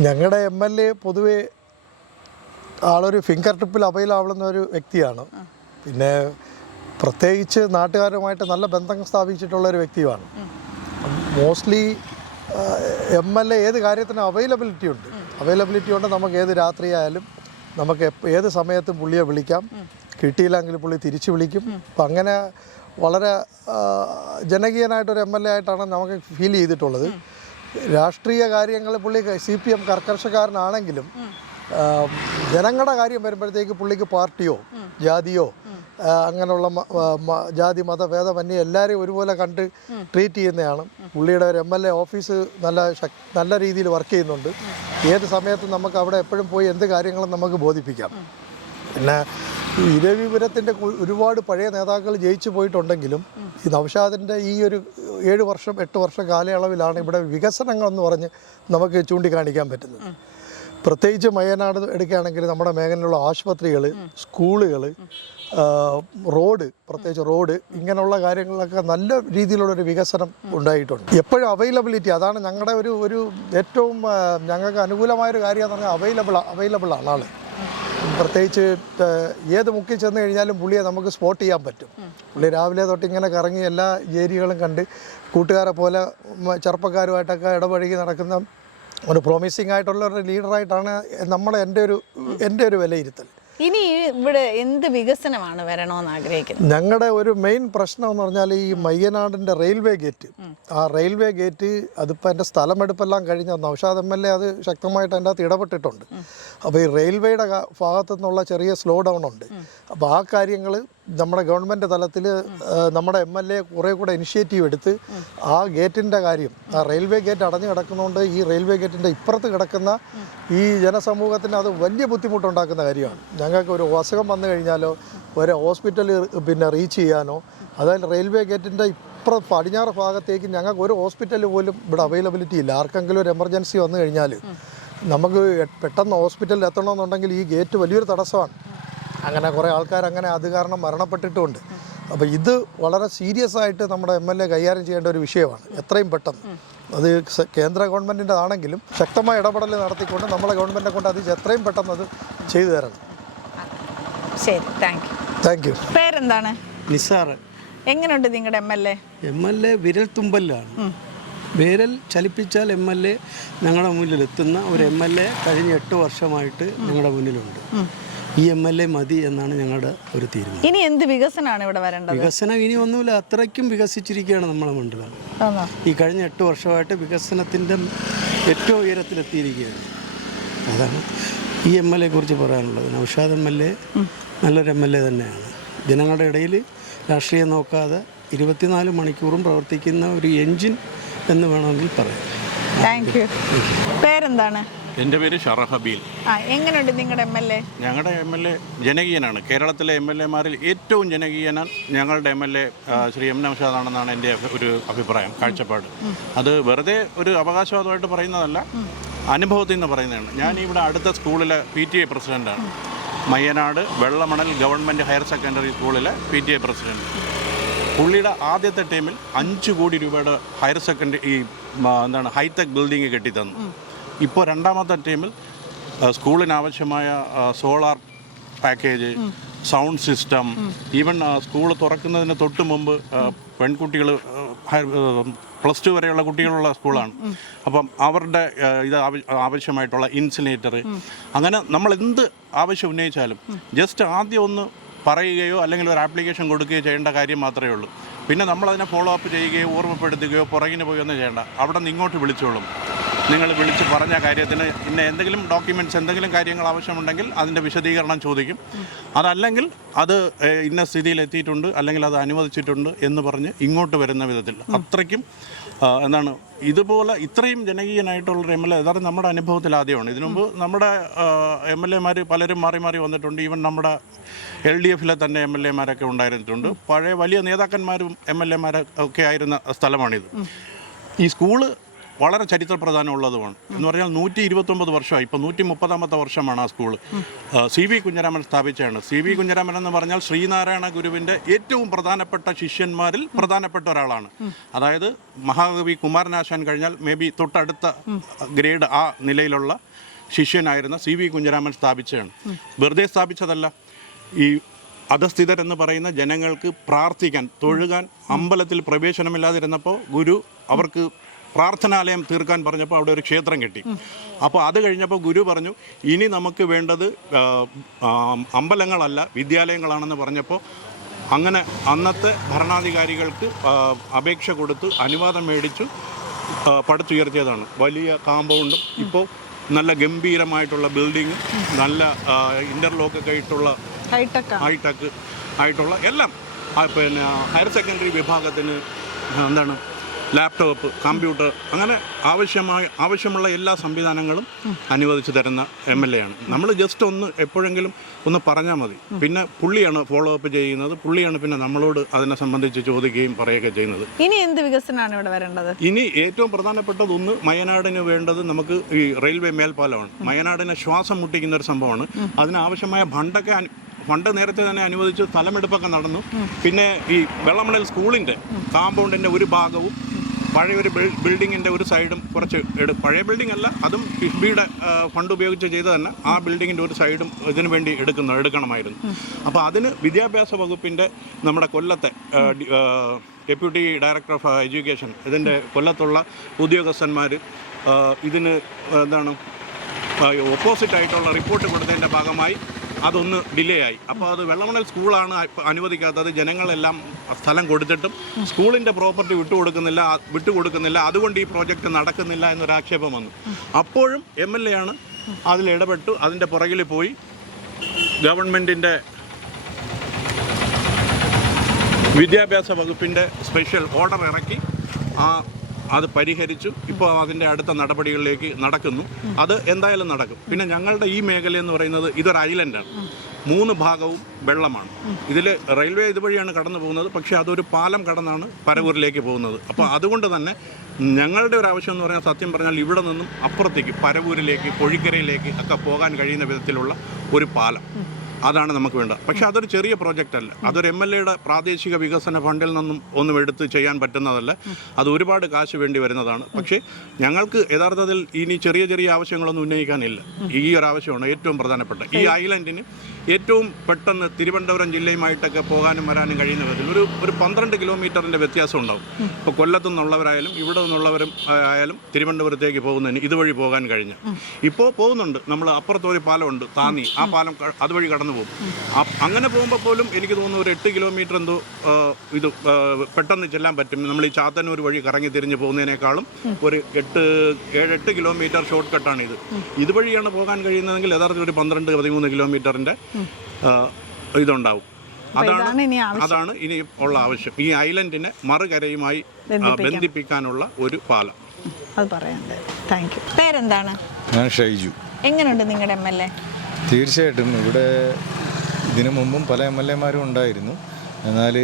ഞങ്ങളുടെ MLA പൊതുവെ ആളൊരു ഫിംഗർ ടിപ്പിൽ അവൈലാവുന്ന ഒരു വ്യക്തിയാണ്. പിന്നെ പ്രത്യേകിച്ച് നാട്ടുകാരുമായിട്ട് നല്ല ബന്ധം സ്ഥാപിച്ചിട്ടുള്ള ഒരു വ്യക്തിയാണ്. മോസ്റ്റ്ലി MLA ഏത് കാര്യത്തിനും അവൈലബിലിറ്റി ഉണ്ട്. നമുക്ക് ഏത് രാത്രിയായാലും നമുക്ക് ഏത് സമയത്തും പുള്ളിയെ വിളിക്കാം. കിട്ടിയില്ലെങ്കിൽ പുള്ളി തിരിച്ചു വിളിക്കും. അപ്പം അങ്ങനെ വളരെ ജനകീയനായിട്ടൊരു MLA ആയിട്ടാണ് നമുക്ക് ഫീൽ ചെയ്തിട്ടുള്ളത്. രാഷ്ട്രീയ കാര്യങ്ങൾ പുള്ളി CPM കർക്കർഷക്കാരനാണെങ്കിലും ജനങ്ങളുടെ കാര്യം വരുമ്പോഴത്തേക്ക് പുള്ളിക്ക് പാർട്ടിയോ ജാതിയോ അങ്ങനെയുള്ള ജാതി മത ഭേദമന്യേ എല്ലാവരെയും ഒരുപോലെ കണ്ട് ട്രീറ്റ് ചെയ്യുന്നതാണ്. പുള്ളിയുടെ ഒരു MLA ഓഫീസ് നല്ല രീതിയിൽ വർക്ക് ചെയ്യുന്നുണ്ട്. ഏത് സമയത്തും നമുക്ക് അവിടെ എപ്പോഴും പോയി എന്ത് കാര്യങ്ങളും നമുക്ക് ബോധിപ്പിക്കാം. പിന്നെ ഇരവിപുരത്തിൻ്റെ ഒരുപാട് പഴയ നേതാക്കൾ ജയിച്ചു പോയിട്ടുണ്ടെങ്കിലും ഈ നൗഷാദിൻ്റെ ഈ ഒരു 7 വർഷം 8 വർഷം കാലയളവിലാണ് ഇവിടെ വികസനങ്ങളെന്ന് പറഞ്ഞ് നമുക്ക് ചൂണ്ടിക്കാണിക്കാൻ പറ്റുന്നത്. പ്രത്യേകിച്ച് മയ്യനാട് എടുക്കുകയാണെങ്കിൽ നമ്മുടെ മേഖലയിലുള്ള ആശുപത്രികൾ, സ്കൂളുകൾ, റോഡ്, പ്രത്യേകിച്ച് റോഡ്, ഇങ്ങനെയുള്ള കാര്യങ്ങളിലൊക്കെ നല്ല രീതിയിലുള്ളൊരു വികസനം ഉണ്ടായിട്ടുണ്ട്. എപ്പോഴും അവൈലബിലിറ്റി, അതാണ് ഞങ്ങളുടെ ഒരു ഏറ്റവും ഞങ്ങൾക്ക് അനുകൂലമായൊരു കാര്യം എന്ന് പറഞ്ഞാൽ അവൈലബിൾ ആണ് ആൾ. പ്രത്യേകിച്ച് ഏത് മുക്കിൽ ചെന്ന് കഴിഞ്ഞാലും പുള്ളിയെ നമുക്ക് സ്പോട്ട് ചെയ്യാൻ പറ്റും. പുള്ളി രാവിലെ തൊട്ട് ഇങ്ങനെ കറങ്ങി എല്ലാ ഏരിയകളും കണ്ട് കൂട്ടുകാരെ പോലെ ചെറുപ്പക്കാരുമായിട്ടൊക്കെ ഇടപഴകി നടക്കുന്ന ഒരു പ്രോമിസിംഗ് ആയിട്ടുള്ള ഒരു ലീഡറായിട്ടാണ് എൻ്റെ ഒരു വിലയിരുത്തൽ. ഇനി ഇവിടെ എന്ത് വികസനമാണ് വരണമെന്ന് ആഗ്രഹിക്കുന്നത്? ഞങ്ങളുടെ ഒരു മെയിൻ പ്രശ്നം എന്ന് പറഞ്ഞാൽ ഈ മയ്യനാടിൻ്റെ റെയിൽവേ ഗേറ്റ്. ആ റെയിൽവേ ഗേറ്റ് അതിപ്പോൾ എൻ്റെ സ്ഥലമെടുപ്പെല്ലാം കഴിഞ്ഞ നൗഷാദ് MLA അത് ശക്തമായിട്ട് അതിൻ്റെ അകത്ത് ഇടപെട്ടിട്ടുണ്ട്. അപ്പോൾ ഈ റെയിൽവേയുടെ ഭാഗത്തു നിന്നുള്ള ചെറിയ സ്ലോ ഡൗൺ ഉണ്ട്. അപ്പോൾ ആ കാര്യങ്ങൾ നമ്മുടെ ഗവൺമെൻറ് തലത്തിൽ നമ്മുടെ MLA കുറേ കൂടെ ഇനിഷ്യേറ്റീവ് എടുത്ത് ആ ഗേറ്റിൻ്റെ കാര്യം, ആ റെയിൽവേ ഗേറ്റ് അടഞ്ഞു കിടക്കുന്നതുകൊണ്ട് ഈ റെയിൽവേ ഗേറ്റിൻ്റെ ഇപ്പുറത്ത് കിടക്കുന്ന ഈ ജനസമൂഹത്തിന് അത് വലിയ ബുദ്ധിമുട്ടുണ്ടാക്കുന്ന കാര്യമാണ്. ഞങ്ങൾക്ക് ഒരു അസുഖം വന്നു കഴിഞ്ഞാലോ ഒരു ഹോസ്പിറ്റൽ റീച്ച് ചെയ്യാനോ, അതായത് റെയിൽവേ ഗേറ്റിൻ്റെ പടിഞ്ഞാറ് ഭാഗത്തേക്ക് ഞങ്ങൾക്ക് ഒരു ഹോസ്പിറ്റൽ പോലും ഇവിടെ അവൈലബിലിറ്റി ഇല്ല. ആർക്കെങ്കിലും ഒരു എമർജൻസി വന്നു കഴിഞ്ഞാൽ നമുക്ക് പെട്ടെന്ന് ഹോസ്പിറ്റലിൽ എത്തണമെന്നുണ്ടെങ്കിൽ ഈ ഗേറ്റ് വലിയൊരു തടസ്സമാണ്. അങ്ങനെ കുറേ ആൾക്കാർ അങ്ങനെ അത് കാരണം മരണപ്പെട്ടിട്ടുമുണ്ട്. അപ്പോൾ ഇത് വളരെ സീരിയസ് ആയിട്ട് നമ്മുടെ MLA കൈകാര്യം ചെയ്യേണ്ട ഒരു വിഷയമാണ്. എത്രയും പെട്ടെന്ന് അത് കേന്ദ്ര ഗവൺമെൻറ്റിൻ്റെതാണെങ്കിലും ശക്തമായ ഇടപെടൽ നടത്തിക്കൊണ്ട് നമ്മളെ ഗവൺമെൻറ്റിനെ കൊണ്ട് അത് എത്രയും പെട്ടെന്ന് അത് ചെയ്തു തരണം. ശരി, താങ്ക് യു. പേരെന്താണ്? നിസാർ. എങ്ങനെയുണ്ട് നിങ്ങളുടെ MLA വിരൽ തുമ്പലാണ്. വിരൽ ചലിപ്പിച്ചാൽ MLA ഞങ്ങളുടെ മുന്നിലെത്തുന്ന ഒരു MLA കഴിഞ്ഞ 8 വർഷമായിട്ട് ഞങ്ങളുടെ മുന്നിലുണ്ട്. ഈ MLA മതി എന്നാണ് ഞങ്ങളുടെ ഒരു തീരുമാനം. ഇനി എന്ത് വികസനമാണ് ഇവിടെ വരേണ്ടത്? വികസനം ഇനി ഒന്നുമില്ല, അത്രയ്ക്കും വികസിച്ചിരിക്കുകയാണ് നമ്മളെ മണ്ഡലം. ഈ കഴിഞ്ഞ 8 വർഷമായിട്ട് വികസനത്തിൻ്റെ ഏറ്റവും ഉയരത്തിലെത്തിയിരിക്കുകയാണ്. അതാണ് ഈ എം എൽ എ കുറിച്ച് പറയാനുള്ളത് നൗഷാദ് എം എൽ എ നല്ലൊരു എം എൽ എ തന്നെയാണ്. ജനങ്ങളുടെ ഇടയിൽ രാഷ്ട്രീയം നോക്കാതെ 24 മണിക്കൂറും പ്രവർത്തിക്കുന്ന ഒരു എൻജിൻ എന്ന് വേണമെങ്കിൽ പറയാം. Thank you. പേരെന്താണ്? എൻ്റെ പേര് ഷറഹബീൽ. എങ്ങനെയുണ്ട് നിങ്ങളുടെ എം എൽ എ? ഞങ്ങളുടെ എം എൽ എ ജനകീയനാണ്. കേരളത്തിലെ എം എൽ എമാരിൽ ഏറ്റവും ജനകീയനാണ് ഞങ്ങളുടെ M L A Shri M നൗഷാദാണെന്നാണ് എൻ്റെ ഒരു അഭിപ്രായം, കാഴ്ചപ്പാട്. അത് വെറുതെ ഒരു അവകാശവാദമായിട്ട് പറയുന്നതല്ല, അനുഭവത്തിൽ നിന്ന് പറയുന്നതാണ്. ഞാൻ ഇവിടെ അടുത്ത സ്കൂളിലെ PTA പ്രസിഡൻ്റാണ്. Mayyanad Vellamanal government higher secondary സ്കൂളിലെ PTA പ്രസിഡൻറ്റ്. പുള്ളിയുടെ ആദ്യത്തെ ടൈമിൽ 5 കോടി രൂപയുടെ ഹയർ സെക്കൻഡറി ഹൈടെക് ബിൽഡിംഗ് കെട്ടിത്തന്നു. ഇപ്പോൾ രണ്ടാമത്തെ ടൈമിൽ സ്കൂളിനാവശ്യമായ solar package, sound system, even school തുറക്കുന്നതിന് തൊട്ട് മുമ്പ് പെൺകുട്ടികൾ +2 വരെയുള്ള കുട്ടികളുള്ള സ്കൂളാണ്. അപ്പം അവരുടെ ഇത് ആവശ്യമായിട്ടുള്ള ഇൻസുലേറ്റർ, അങ്ങനെ നമ്മൾ എന്ത് ആവശ്യം ഉന്നയിച്ചാലും ജസ്റ്റ് ആദ്യം ഒന്ന് പറയുകയോ അല്ലെങ്കിൽ ഒരു ആപ്ലിക്കേഷൻ കൊടുക്കുകയോ ചെയ്യേണ്ട കാര്യം മാത്രമേ ഉള്ളൂ. പിന്നെ നമ്മളതിനെ ഫോളോ അപ്പ് ചെയ്യുകയോ ഓർമ്മപ്പെടുത്തുകയോ പുറകിന് പോയി ഒന്നും ചെയ്യേണ്ട. അവിടെ നിന്ന് ഇങ്ങോട്ട് വിളിച്ചോളും. നിങ്ങൾ വിളിച്ച് പറഞ്ഞ കാര്യത്തിന് ഇന്ന എന്തെങ്കിലും ഡോക്യുമെൻറ്റ്സ്, എന്തെങ്കിലും കാര്യങ്ങൾ ആവശ്യമുണ്ടെങ്കിൽ അതിൻ്റെ വിശദീകരണം ചോദിക്കും. അതല്ലെങ്കിൽ അത് ഇന്ന സ്ഥിതിയിൽ എത്തിയിട്ടുണ്ട് അല്ലെങ്കിൽ അത് അനുവദിച്ചിട്ടുണ്ട് എന്ന് പറഞ്ഞ് ഇങ്ങോട്ട് വരുന്ന വിധത്തിൽ അത്രയ്ക്കും ഇതുപോലെ ഇത്രയും ജനകീയനായിട്ടുള്ളൊരു എം എൽ എ യഥാർത്ഥം നമ്മുടെ അനുഭവത്തിൽ ആദ്യമാണ്. ഇതിനു മുമ്പ് നമ്മുടെ എം എൽ എമാർ പലരും മാറി മാറി വന്നിട്ടുണ്ട്. ഈവൻ നമ്മുടെ LDFിലെ തന്നെ എം എൽ എമാരൊക്കെ ഉണ്ടായിരുന്നിട്ടുണ്ട്. പഴയ വലിയ നേതാക്കന്മാരും എം എൽ എമാരൊക്കെ ആയിരുന്ന സ്ഥലമാണിത്. ഈ സ്കൂള് വളരെ ചരിത്രപ്രധാനമുള്ളതുമാണ്. എന്ന് പറഞ്ഞാൽ 129 വർഷമായി. ഇപ്പോൾ 130ാമത്തെ വർഷമാണ് ആ സ്കൂൾ. CV കുഞ്ഞിരാമൻ സ്ഥാപിച്ചതാണ്. CV കുഞ്ഞിരാമൻ എന്ന് പറഞ്ഞാൽ ശ്രീനാരായണ ഗുരുവിൻ്റെ ഏറ്റവും പ്രധാനപ്പെട്ട ശിഷ്യന്മാരിൽ പ്രധാനപ്പെട്ട ഒരാളാണ്. അതായത് മഹാകവി കുമാരനാശാൻ കഴിഞ്ഞാൽ തൊട്ടടുത്ത ഗ്രേഡ് ആ നിലയിലുള്ള ശിഷ്യനായിരുന്ന CV കുഞ്ഞിരാമൻ സ്ഥാപിച്ചതാണ്. വെറുതെ സ്ഥാപിച്ചതല്ല. ഈ അധസ്ഥിതരെന്ന് പറയുന്ന ജനങ്ങൾക്ക് പ്രാർത്ഥിക്കാൻ, തൊഴുകാൻ അമ്പലത്തിൽ പ്രവേശനമില്ലാതിരുന്നപ്പോൾ ഗുരു അവർക്ക് പ്രാർത്ഥനാലയം തീർക്കാൻ പറഞ്ഞപ്പോൾ അവിടെ ഒരു ക്ഷേത്രം കെട്ടി. അപ്പോൾ അത് കഴിഞ്ഞപ്പോൾ ഗുരു പറഞ്ഞു, ഇനി നമുക്ക് വേണ്ടത് അമ്പലങ്ങളല്ല വിദ്യാലയങ്ങളാണെന്ന് പറഞ്ഞപ്പോൾ അങ്ങനെ അന്നത്തെ ഭരണാധികാരികൾക്ക് അപേക്ഷ കൊടുത്ത് അനുവാദം മേടിച്ച് പടുത്തുയർത്തിയതാണ്. വലിയ കാമ്പൗണ്ടും ഇപ്പോൾ നല്ല ഗംഭീരമായിട്ടുള്ള ബിൽഡിങ്, നല്ല ഇൻ്റർലോക്കൊക്കെ ആയിട്ടുള്ള ഹൈടെക് ആയിട്ടുള്ള എല്ലാം. പിന്നെ ഹയർ സെക്കൻഡറി വിഭാഗത്തിന് ലാപ്ടോപ്പ്, കമ്പ്യൂട്ടർ, അങ്ങനെ ആവശ്യമുള്ള എല്ലാ സംവിധാനങ്ങളും അനുവദിച്ച് തരുന്ന MLA ആണ്. നമ്മൾ ജസ്റ്റ് എപ്പോഴെങ്കിലും ഒന്ന് പറഞ്ഞാൽ മതി. പിന്നെ പുള്ളിയാണ് ഫോളോ അപ്പ് ചെയ്യുന്നത്. പുള്ളിയാണ് പിന്നെ നമ്മളോട് അതിനെ സംബന്ധിച്ച് ചോദിക്കുകയും പറയുകയൊക്കെ ചെയ്യുന്നത്. ഇനി എന്ത് വികസനമാണ് ഇവിടെ വരേണ്ടത്? ഇനി ഏറ്റവും പ്രധാനപ്പെട്ടത് മയനാടിന് വേണ്ടത് നമുക്ക് ഈ റെയിൽവേ മേൽപ്പാലമാണ്. മയനാടിനെ ശ്വാസം മുട്ടിക്കുന്ന ഒരു സംഭവമാണ്. അതിനാവശ്യമായ ഫണ്ട് നേരത്തെ തന്നെ അനുവദിച്ച് സ്ഥലമെടുപ്പൊക്കെ നടന്നു. പിന്നെ ഈ വെള്ളമണൽ സ്കൂളിൻ്റെ കാമ്പൗണ്ടിൻ്റെ ഒരു ഭാഗവും പഴയൊരു ബിൽഡിങ്ങിൻ്റെ ഒരു സൈഡും കുറച്ച് പഴയ ബിൽഡിംഗ് അല്ല, അതും കിഫ്ബിയുടെ ഫണ്ട് ഉപയോഗിച്ച് ചെയ്ത് തന്നെ ആ ബിൽഡിങ്ങിൻ്റെ ഒരു സൈഡും ഇതിനു വേണ്ടി എടുക്കണമായിരുന്നു. അപ്പോൾ അതിന് വിദ്യാഭ്യാസ വകുപ്പിൻ്റെ നമ്മുടെ കൊല്ലത്തെ ഡെപ്യൂട്ടി ഡയറക്ടർ ഓഫ് എഡ്യൂക്കേഷൻ, ഇതിൻ്റെ കൊല്ലത്തുള്ള ഉദ്യോഗസ്ഥന്മാർ ഇതിന് ഓപ്പോസിറ്റായിട്ടുള്ള റിപ്പോർട്ട് കൊടുത്തതിൻ്റെ ഭാഗമായി അതൊന്ന് ഡിലേ ആയി. അപ്പോൾ അത് വെള്ളമണൽ സ്കൂളാണ് അനുവദിക്കാത്തത്. ജനങ്ങളെല്ലാം സ്ഥലം കൊടുത്തിട്ടും സ്കൂളിൻ്റെ പ്രോപ്പർട്ടി വിട്ടുകൊടുക്കുന്നില്ല, അതുകൊണ്ട് ഈ പ്രോജക്റ്റ് നടക്കുന്നില്ല എന്നൊരാക്ഷേപം വന്നു. അപ്പോഴും MLA ആണ് അതിലിടപെട്ടു. അതിൻ്റെ പുറകിൽ പോയി ഗവൺമെൻറ്റിൻ്റെ വിദ്യാഭ്യാസ വകുപ്പിൻ്റെ സ്പെഷ്യൽ ഓർഡർ ഇറക്കി അത് പരിഹരിച്ചു. ഇപ്പോൾ അതിൻ്റെ അടുത്ത നടപടികളിലേക്ക് നടക്കുന്നു. അത് എന്തായാലും നടക്കും. പിന്നെ ഞങ്ങളുടെ ഈ മേഖല എന്ന് പറയുന്നത് ഇതൊരു ഐലൻഡാണ്. 3 ഭാഗവും വെള്ളമാണ്. ഇതിൽ റെയിൽവേ ഇതുവഴിയാണ് കടന്നു പോകുന്നത്. പക്ഷേ അതൊരു പാലം കടന്നാണ് പരവൂരിലേക്ക് പോകുന്നത്. അപ്പോൾ അതുകൊണ്ട് തന്നെ ഞങ്ങളുടെ ഒരു ആവശ്യം എന്ന് പറഞ്ഞാൽ, സത്യം പറഞ്ഞാൽ ഇവിടെ നിന്നും അപ്പുറത്തേക്ക് പരവൂരിലേക്ക്, കൊഴിക്കരയിലേക്ക് ഒക്കെ പോകാൻ കഴിയുന്ന വിധത്തിലുള്ള ഒരു പാലം, അതാണ് നമുക്ക് വേണ്ടത്. പക്ഷേ അതൊരു ചെറിയ പ്രോജക്റ്റ് അല്ല. അതൊരു MLAയുടെ പ്രാദേശിക വികസന ഫണ്ടിൽ നിന്നും ഒന്നും എടുത്ത് ചെയ്യാൻ പറ്റുന്നതല്ല. അത് ഒരുപാട് കാശ് വേണ്ടി വരുന്നതാണ്. പക്ഷേ ഞങ്ങൾക്ക് യഥാർത്ഥത്തിൽ ഇനി ചെറിയ ആവശ്യങ്ങളൊന്നും ഉന്നയിക്കാനില്ല. ഈ ഒരു ആവശ്യമാണ് ഏറ്റവും പ്രധാനപ്പെട്ട. ഈ ഐലൻഡിന് ഏറ്റവും പെട്ടെന്ന് തിരുവനന്തപുരം ജില്ലയുമായിട്ടൊക്കെ പോകാനും വരാനും കഴിയുന്ന വിധത്തിൽ ഒരു 12 കിലോമീറ്ററിൻ്റെ വ്യത്യാസം ഉണ്ടാവും. ഇപ്പോൾ കൊല്ലത്തു നിന്നുള്ളവരായാലും ഇവിടെ നിന്നുള്ളവരും ആയാലും തിരുവനന്തപുരത്തേക്ക് പോകുന്നതിന് ഇതുവഴി പോകാൻ കഴിഞ്ഞ് ഇപ്പോൾ പോകുന്നുണ്ട്. നമ്മൾ അപ്പുറത്തൊരു പാലമുണ്ട് താന്നി, ആ പാലം അതുവഴി കടന്നു പോകും. അങ്ങനെ പോകുമ്പോൾ പോലും എനിക്ക് തോന്നുന്നു ഒരു 8 കിലോമീറ്റർ എന്തോ ഇത് പെട്ടെന്ന് ചെല്ലാൻ പറ്റും. നമ്മൾ ഈ ചാത്തന്നൂർ വഴി കറങ്ങി തിരിഞ്ഞ് പോകുന്നതിനേക്കാളും ഒരു 7-8 കിലോമീറ്റർ ഷോർട്ട് കട്ടാണ് ഇത്. ഇതുവഴിയാണ് പോകാൻ കഴിയുന്നതെങ്കിൽ യഥാർത്ഥത്തിൽ ഒരു 12-13 കിലോമീറ്ററിൻ്റെ ഇതുണ്ടാവും. അതാണ് ഇനി ഉള്ള ആവശ്യം, ഈ ഐലൻഡിനെ മറുകരയുമായി ബന്ധിപ്പിക്കാനുള്ള ഒരു പാലം. അത് പറയാനുണ്ട്. Thank you. പേരെന്താണ്? ഞാൻ ഷൈജു. എങ്ങനെയുണ്ട് നിങ്ങളുടെ MLA? തീർച്ചയായിട്ടും ഇവിടെ ഇതിനു മുമ്പും പല MLAമാരും ഉണ്ടായിരുന്നു. എന്നാൽ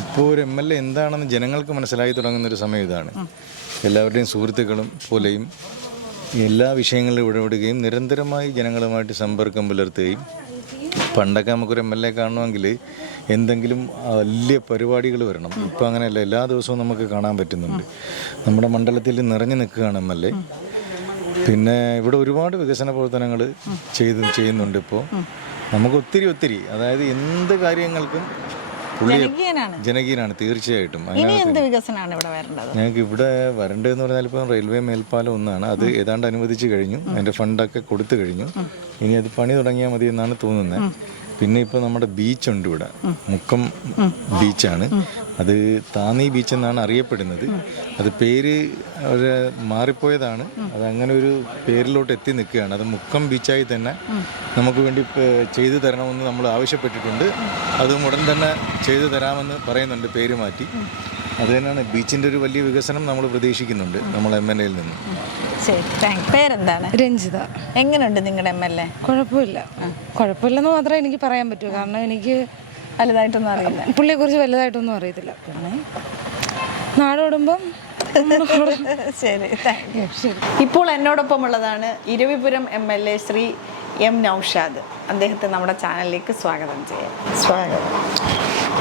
ഇപ്പോൾ ഒരു MLA എന്താണെന്ന് ജനങ്ങൾക്ക് മനസ്സിലായി തുടങ്ങുന്നൊരു സമയം ഇതാണ്. എല്ലാവരുടെയും സുഹൃത്തുക്കളും പോലെയും എല്ലാ വിഷയങ്ങളിലും ഇടപെടുകയും നിരന്തരമായി ജനങ്ങളുമായിട്ട് സമ്പർക്കം പുലർത്തുകയും, പണ്ടൊക്കെ നമുക്കൊരു MLA കാണണമെങ്കിൽ എന്തെങ്കിലും വലിയ പരിപാടികൾ വരണം. ഇപ്പോൾ അങ്ങനെയല്ല, എല്ലാ ദിവസവും നമുക്ക് കാണാൻ പറ്റുന്നുണ്ട്. നമ്മുടെ മണ്ഡലത്തിൽ നിറഞ്ഞു നിൽക്കുകയാണ് MLA. പിന്നെ ഇവിടെ ഒരുപാട് വികസന പ്രവർത്തനങ്ങൾ ചെയ്യുന്നുണ്ട്. ഇപ്പോൾ നമുക്ക് ഒത്തിരി അതായത് എന്ത് കാര്യങ്ങൾക്കും ജനകീയനാണ് തീർച്ചയായിട്ടും. ഞങ്ങൾക്ക് ഇവിടെ വരേണ്ടതെന്ന് പറഞ്ഞാൽ ഇപ്പം റെയിൽവേ മേൽപ്പാലം ഒന്നാണ്, അത് ഏതാണ്ട് അനുവദിച്ച് കഴിഞ്ഞു. അതിൻ്റെ ഫണ്ടൊക്കെ കൊടുത്തു കഴിഞ്ഞു. ഇനി അത് പണി തുടങ്ങിയാൽ മതി എന്നാണ് തോന്നുന്നത്. പിന്നെ ഇപ്പോൾ നമ്മുടെ ബീച്ചുണ്ട് ഇവിടെ, മുക്കം ബീച്ചാണ്. അത് താന്നി ബീച്ച് എന്നാണ് അറിയപ്പെടുന്നത്. അത് പേര് ഒരു മാറിപ്പോയതാണ്. അതങ്ങനെ ഒരു പേരിലോട്ട് എത്തി നിൽക്കുകയാണ്. അത് മുക്കം ബീച്ചായി തന്നെ നമുക്ക് വേണ്ടി ചെയ്തു തരണമെന്ന് നമ്മൾ ആവശ്യപ്പെട്ടിട്ടുണ്ട്. അതും ഉടൻ തന്നെ ചെയ്തു തരാമെന്ന് പറയുന്നുണ്ട്, പേര് മാറ്റി. അത് തന്നെയാണ് ബീച്ചിൻ്റെ ഒരു വലിയ വികസനം നമ്മൾ പ്രതീക്ഷിക്കുന്നുണ്ട് നമ്മൾ MLAയിൽ നിന്ന്. ശരി, താങ്ക് യു. പേരെന്താണ്? രഞ്ജിത. എങ്ങനെയുണ്ട് നിങ്ങളുടെ MLA? കുഴപ്പമില്ലെന്ന് മാത്രമേ എനിക്ക് പറയാൻ പറ്റൂ. കാരണം എനിക്ക് വലുതായിട്ടൊന്നും അറിയില്ല, പുള്ളിയെക്കുറിച്ച് വലുതായിട്ടൊന്നും അറിയത്തില്ല. പിന്നെ നാടോടുമ്പം ശരി, താങ്ക് യു. ഇപ്പോൾ എന്നോടൊപ്പം ഉള്ളതാണ് ഇരവിപുരം MLA ശ്രീ M. നൗഷാദ്. അദ്ദേഹത്തെ നമ്മുടെ ചാനലിലേക്ക് സ്വാഗതം ചെയ്യാം. സ്വാഗതം.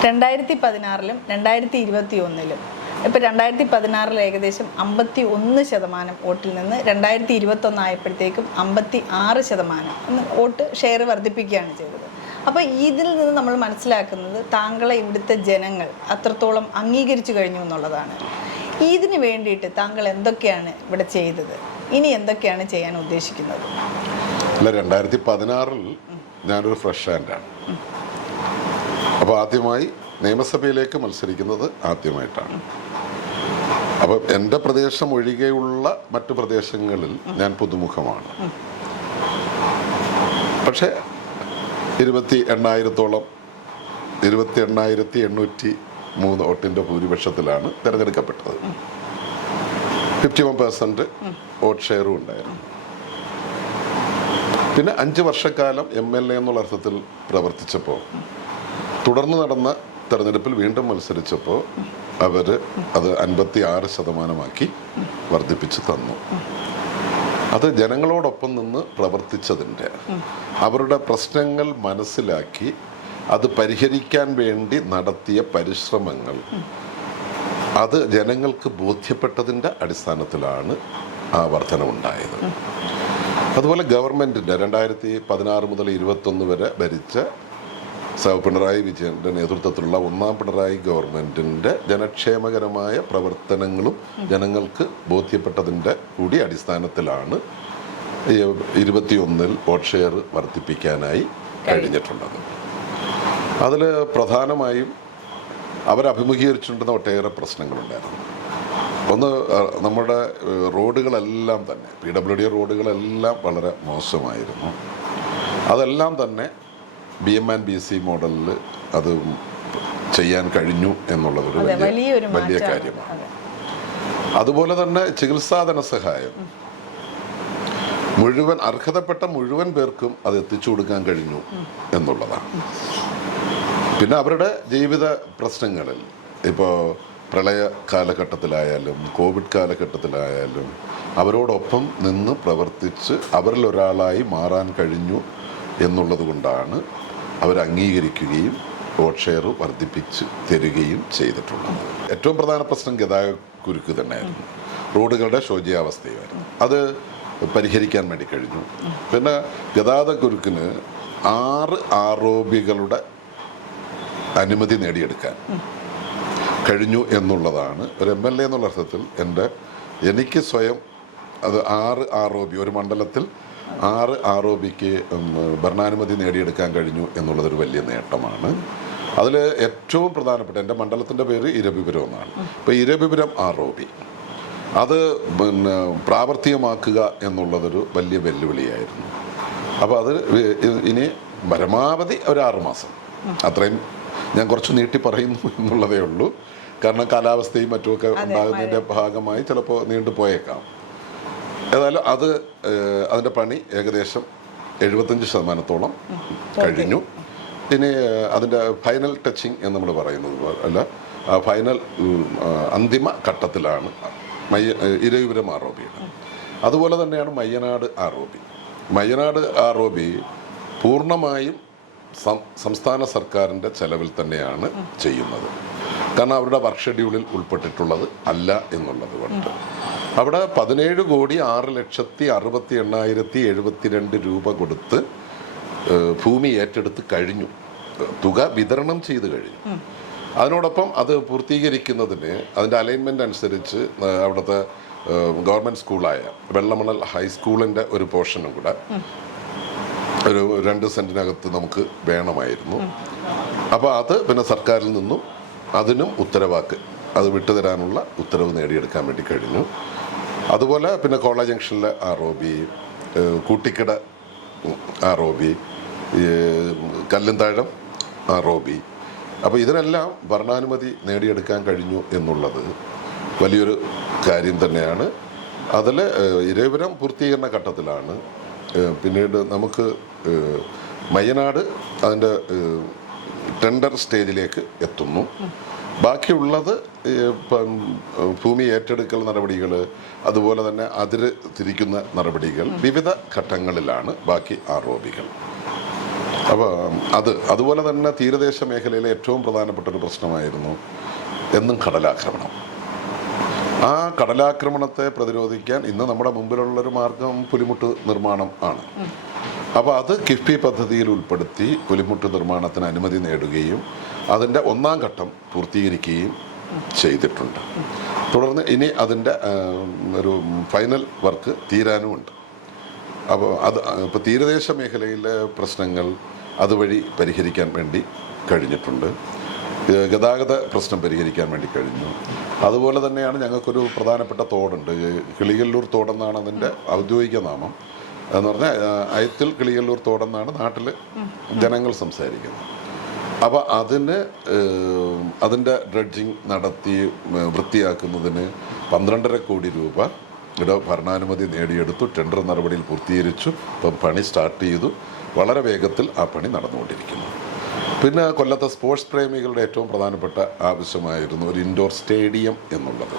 2016-ലും 2021-ലും ഇപ്പോൾ 2016 ഏകദേശം 51% വോട്ടിൽ നിന്ന് 2021 ആയപ്പോഴത്തേക്കും 56% വോട്ട് ഷെയർ വർദ്ധിപ്പിക്കുകയാണ് ചെയ്തത്. അപ്പോൾ ഇതിൽ നിന്ന് നമ്മൾ മനസ്സിലാക്കുന്നത് താങ്കളെ ഇവിടുത്തെ ജനങ്ങൾ അത്രത്തോളം അംഗീകരിച്ചു കഴിഞ്ഞു എന്നുള്ളതാണ്. ഇതിന് വേണ്ടിയിട്ട് താങ്കൾ എന്തൊക്കെയാണ് ഇവിടെ ചെയ്തത്, ഇനി എന്തൊക്കെയാണ് ചെയ്യാൻ ഉദ്ദേശിക്കുന്നത്? അല്ല, 2016-ൽ ഞാനൊരു ഫ്രഷ് ഹാൻഡാണ്. അപ്പോൾ ആദ്യമായി നിയമസഭയിലേക്ക് മത്സരിക്കുന്നത് ആദ്യമായിട്ടാണ്. അപ്പം എൻ്റെ പ്രദേശം ഒഴികെയുള്ള മറ്റു പ്രദേശങ്ങളിൽ ഞാൻ പുതുമുഖമാണ്. പക്ഷേ 28,803 വോട്ടിൻ്റെ ഭൂരിപക്ഷത്തിലാണ് തിരഞ്ഞെടുക്കപ്പെട്ടത്. 51% വോട്ട് ഷെയറും ഉണ്ടായിരുന്നു. പിന്നെ 5 വർഷക്കാലം MLA എന്നുള്ള അർത്ഥത്തിൽ പ്രവർത്തിച്ചപ്പോൾ, തുടർന്ന് നടന്ന തെരഞ്ഞെടുപ്പിൽ വീണ്ടും മത്സരിച്ചപ്പോൾ അവർ അത് 56% വർദ്ധിപ്പിച്ച് തന്നു. അത് ജനങ്ങളോടൊപ്പം നിന്ന് പ്രവർത്തിച്ചതിൻ്റെ, അവരുടെ പ്രശ്നങ്ങൾ മനസ്സിലാക്കി അത് പരിഹരിക്കാൻ വേണ്ടി നടത്തിയ പരിശ്രമങ്ങൾ, അത് ജനങ്ങൾക്ക് ബോധ്യപ്പെട്ടതിൻ്റെ അടിസ്ഥാനത്തിലാണ് ആ വർധനവുണ്ടായത്. അതുപോലെ ഗവൺമെൻറ്റിൻ്റെ 2016 മുതൽ 2021 വരെ ഭരിച്ച പിണറായി വിജയൻ്റെ നേതൃത്വത്തിലുള്ള 1ാം പിണറായി ഗവൺമെൻറ്റിൻ്റെ ജനക്ഷേമകരമായ പ്രവർത്തനങ്ങളും ജനങ്ങൾക്ക് ബോധ്യപ്പെട്ടതിൻ്റെ കൂടി അടിസ്ഥാനത്തിലാണ് 21-ൽ വോട്ട് ഷെയർ വർദ്ധിപ്പിക്കാനായി കഴിഞ്ഞിട്ടുള്ളത്. അതിൽ പ്രധാനമായും അവരഭിമുഖീകരിച്ചിട്ടുണ്ടെന്ന ഒട്ടേറെ പ്രശ്നങ്ങളുണ്ടായിരുന്നു. ഒന്ന്, നമ്മുടെ റോഡുകളെല്ലാം തന്നെ PWD റോഡുകളെല്ലാം വളരെ മോശമായിരുന്നു. അതെല്ലാം തന്നെ BM&BC മോഡലിൽ അത് ചെയ്യാൻ കഴിഞ്ഞു എന്നുള്ളതൊരു വലിയ കാര്യമാണ്. അതുപോലെ തന്നെ ചികിത്സാ ധനസഹായം മുഴുവൻ അർഹതപ്പെട്ട മുഴുവൻ പേർക്കും അത് എത്തിച്ചു കൊടുക്കാൻ കഴിഞ്ഞു എന്നുള്ളതാണ്. പിന്നെ അവരുടെ ജീവിത പ്രശ്നങ്ങളിൽ, ഇപ്പോൾ പ്രളയ കാലഘട്ടത്തിലായാലും കോവിഡ് കാലഘട്ടത്തിലായാലും അവരോടൊപ്പം നിന്ന് പ്രവർത്തിച്ച് അവരിൽ ഒരാളായി മാറാൻ കഴിഞ്ഞു എന്നുള്ളത് കൊണ്ടാണ് അവർ അംഗീകരിക്കുകയും വോട്ട് ഷെയർ വർദ്ധിപ്പിച്ച് തരികയും ചെയ്തിട്ടുള്ളത്. ഏറ്റവും പ്രധാന പ്രശ്നം ഗതാഗതക്കുരുക്ക് തന്നെയായിരുന്നു. റോഡുകളുടെ ശോചനീയാവസ്ഥയായിരുന്നു. അത് പരിഹരിക്കാൻ വേണ്ടി കഴിഞ്ഞു. പിന്നെ ഗതാഗതക്കുരുക്കിന് 6 ROBകളുടെ അനുമതി നേടിയെടുക്കാൻ കഴിഞ്ഞു എന്നുള്ളതാണ് ഒരു MLA എന്നുള്ള അർത്ഥത്തിൽ എനിക്ക് സ്വയം അത് 6 ROB ഒരു മണ്ഡലത്തിൽ 6 ROBക്ക് ഭരണാനുമതി നേടിയെടുക്കാൻ കഴിഞ്ഞു എന്നുള്ളതൊരു വലിയ നേട്ടമാണ്. അതിൽ ഏറ്റവും പ്രധാനപ്പെട്ട എൻ്റെ മണ്ഡലത്തിൻ്റെ പേര് ഇരവിപുരം എന്നാണ്. ഇപ്പോൾ ഇരവിപുരം ROB അത് പ്രാവർത്തികമാക്കുക എന്നുള്ളതൊരു വലിയ വെല്ലുവിളിയായിരുന്നു. അപ്പോൾ അത് ഇനി പരമാവധി ഒരു 6 മാസം, അത്രയും ഞാൻ കുറച്ച് നീട്ടി പറയുന്നു എന്നുള്ളതേ ഉള്ളൂ. കാരണം കാലാവസ്ഥയും മറ്റുമൊക്കെ ഉണ്ടാകുന്നതിൻ്റെ ഭാഗമായി ചിലപ്പോൾ നീണ്ടുപോയേക്കാം. ഏതായാലും അതിൻ്റെ പണി ഏകദേശം 75% കഴിഞ്ഞു. ഇനി അതിൻ്റെ ഫൈനൽ ടച്ചിങ് എന്ന് നമ്മൾ പറയുന്നത് അല്ല, ഫൈനൽ അന്തിമ ഘട്ടത്തിലാണ് ഇരവിപുരം ROB. അതുപോലെ തന്നെയാണ് മയ്യനാട് ROB. മയ്യനാട് ROB പൂർണ്ണമായും സംസ്ഥാന സർക്കാരിൻ്റെ ചെലവിൽ തന്നെയാണ് ചെയ്യുന്നത്. കാരണം അവരുടെ വർക്ക് ഷെഡ്യൂളിൽ ഉൾപ്പെട്ടിട്ടുള്ളത് അല്ല എന്നുള്ളത് കൊണ്ട് അവിടെ 17,06,68,072 രൂപ കൊടുത്ത് ഭൂമി ഏറ്റെടുത്ത് കഴിഞ്ഞു, തുക വിതരണം ചെയ്ത് കഴിഞ്ഞു. അതിനോടൊപ്പം അത് പൂർത്തീകരിക്കുന്നതിന് അതിൻ്റെ അലൈൻമെൻ്റ് അനുസരിച്ച് അവിടുത്തെ ഗവൺമെൻറ് സ്കൂളായ വെള്ളമണൽ ഹൈസ്കൂളിൻ്റെ ഒരു പോർഷനും കൂടെ ഒരു 2 സെൻറ്റിനകത്ത് നമുക്ക് വേണമായിരുന്നു. അപ്പോൾ അത് പിന്നെ സർക്കാരിൽ നിന്നും അതിനും ഉത്തരവാക്ക് അത് വിട്ടുതരാനുള്ള ഉത്തരവ് നേടിയെടുക്കാൻ വേണ്ടി കഴിഞ്ഞു. അതുപോലെ പിന്നെ കോളേജ് ജംഗ്ഷനിലെ ROB, Koottikkada ROB, Kallumthazham ROB. അപ്പോൾ ഇതിനെല്ലാം ഭരണാനുമതി നേടിയെടുക്കാൻ കഴിഞ്ഞു എന്നുള്ളത് വലിയൊരു കാര്യം തന്നെയാണ്. അതിൽ ഇരവിപുരം പൂർത്തീകരണ ഘട്ടത്തിലാണ്. പിന്നീട് നമുക്ക് മയ്യനാട് അതിൻ്റെ ടെൻഡർ സ്റ്റേജിലേക്ക് എത്തുന്നു. ബാക്കിയുള്ളത് ഭൂമി ഏറ്റെടുക്കൽ നടപടികൾ, അതുപോലെ തന്നെ അതിര് തിരിക്കുന്ന നടപടികൾ വിവിധ ഘട്ടങ്ങളിലാണ് ബാക്കി ROBകൾ. അപ്പോൾ അതുപോലെ തന്നെ തീരദേശ മേഖലയിലെ ഏറ്റവും പ്രധാനപ്പെട്ട ഒരു പ്രശ്നമായിരുന്നു എന്നും കടലാക്രമണം. ആ കടലാക്രമണത്തെ പ്രതിരോധിക്കാൻ ഇന്ന് നമ്മുടെ മുമ്പിലുള്ളൊരു മാർഗം പുലിമുട്ട് നിർമ്മാണം ആണ്. അപ്പോൾ അത് കിഫ്ബി പദ്ധതിയിൽ ഉൾപ്പെടുത്തി പുലിമുട്ട് നിർമ്മാണത്തിന് അനുമതി നേടുകയും അതിൻ്റെ 1ാം ഘട്ടം പൂർത്തീകരിക്കുകയും ചെയ്തിട്ടുണ്ട്. തുടർന്ന് ഇനി അതിൻ്റെ ഒരു ഫൈനൽ വർക്ക് തീരാനുമുണ്ട്. അപ്പോൾ ഇപ്പോൾ തീരദേശ മേഖലയിലെ പ്രശ്നങ്ങൾ അതുവഴി പരിഹരിക്കാൻ വേണ്ടി കഴിഞ്ഞിട്ടുണ്ട്. ഗതാഗത പ്രശ്നം പരിഹരിക്കാൻ വേണ്ടി കഴിഞ്ഞു. അതുപോലെ തന്നെയാണ് ഞങ്ങൾക്കൊരു പ്രധാനപ്പെട്ട തോടുണ്ട്, കിളിയല്ലൂർ തോടെന്നാണ് അതിൻ്റെ ഔദ്യോഗിക നാമം. എന്ന് പറഞ്ഞാൽ അയത്തിൽ കിളിയല്ലൂർ തോടെന്നാണ് നാട്ടിൽ ജനങ്ങൾ സംസാരിക്കുന്നത്. അപ്പോൾ അതിൻ്റെ ഡ്രഡ്ജിങ് നടത്തി വൃത്തിയാക്കുന്നതിന് 12.5 കോടി രൂപ ഭരണാനുമതി നേടിയെടുത്തു. ടെൻഡർ നടപടിയിൽ പൂർത്തീകരിച്ചു. ഇപ്പം പണി സ്റ്റാർട്ട് ചെയ്തു. വളരെ വേഗത്തിൽ ആ പണി നടന്നുകൊണ്ടിരിക്കുന്നു. പിന്നെ കൊല്ലത്തെ സ്പോർട്സ് പ്രേമികളുടെ ഏറ്റവും പ്രധാനപ്പെട്ട ആവശ്യമായിരുന്നു ഒരു ഇൻഡോർ സ്റ്റേഡിയം എന്നുള്ളത്.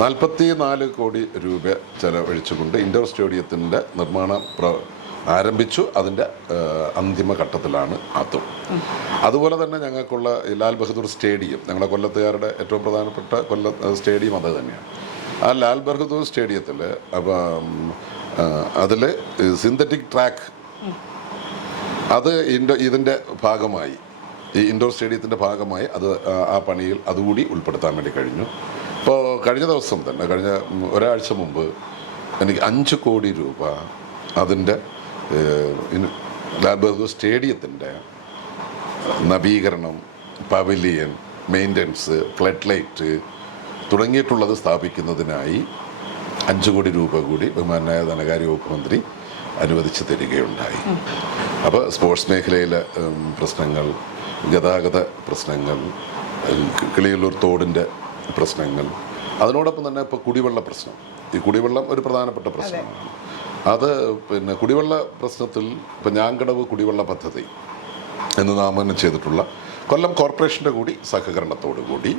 44 കോടി രൂപ ചെലവഴിച്ചുകൊണ്ട് ഇൻഡോർ സ്റ്റേഡിയത്തിൻ്റെ നിർമ്മാണം ആരംഭിച്ചു. അതിൻ്റെ അന്തിമ ഘട്ടത്തിലാണ് അതും. അതുപോലെ തന്നെ ഞങ്ങൾക്കുള്ള ലാൽ ബഹദൂർ സ്റ്റേഡിയം, ഞങ്ങളുടെ കൊല്ലത്തുകാരുടെ ഏറ്റവും പ്രധാനപ്പെട്ട സ്റ്റേഡിയം അത് തന്നെയാണ്. ആ ലാൽ ബഹദൂർ സ്റ്റേഡിയത്തിൽ അതിൽ സിന്തറ്റിക് ട്രാക്ക് അത് ഇതിൻ്റെ ഭാഗമായി, ഈ ഇൻഡോർ സ്റ്റേഡിയത്തിൻ്റെ ഭാഗമായി ആ പണിയിൽ അതുകൂടി ഉൾപ്പെടുത്താൻ വേണ്ടി കഴിഞ്ഞു. ഇപ്പോൾ കഴിഞ്ഞ ദിവസം തന്നെ, കഴിഞ്ഞ ഒരാഴ്ച മുമ്പ് എനിക്ക് 5 കോടി രൂപ അതിൻ്റെ ലാൽ ബഹദൂർ സ്റ്റേഡിയത്തിൻ്റെ നവീകരണം, പവലിയൻ, മെയിൻ്റനൻസ്, ഫ്ലഡ് ലൈറ്റ് തുടങ്ങിയിട്ടുള്ളത് സ്ഥാപിക്കുന്നതിനായി 5 കോടി രൂപ കൂടി ബഹുമാനായ ധനകാര്യ വകുപ്പ് മന്ത്രി അനുവദിച്ച് തരികയുണ്ടായി. അപ്പോൾ സ്പോർട്സ് മേഖലയിലെ പ്രശ്നങ്ങൾ, ഗതാഗത പ്രശ്നങ്ങൾ, കിളിയല്ലൂർ തോടിൻ്റെ പ്രശ്നങ്ങൾ, അതിനോടൊപ്പം തന്നെ ഇപ്പോൾ കുടിവെള്ള പ്രശ്നം. ഈ കുടിവെള്ളം ഒരു പ്രധാനപ്പെട്ട പ്രശ്നമാണ്. അത് പിന്നെ കുടിവെള്ള പ്രശ്നത്തിൽ ഇപ്പം ഞാങ്കടവ് കുടിവെള്ള പദ്ധതി എന്ന് നാമകരണം ചെയ്തിട്ടുള്ള കൊല്ലം കോർപ്പറേഷൻ്റെ കൂടി സഹകരണത്തോടു കൂടി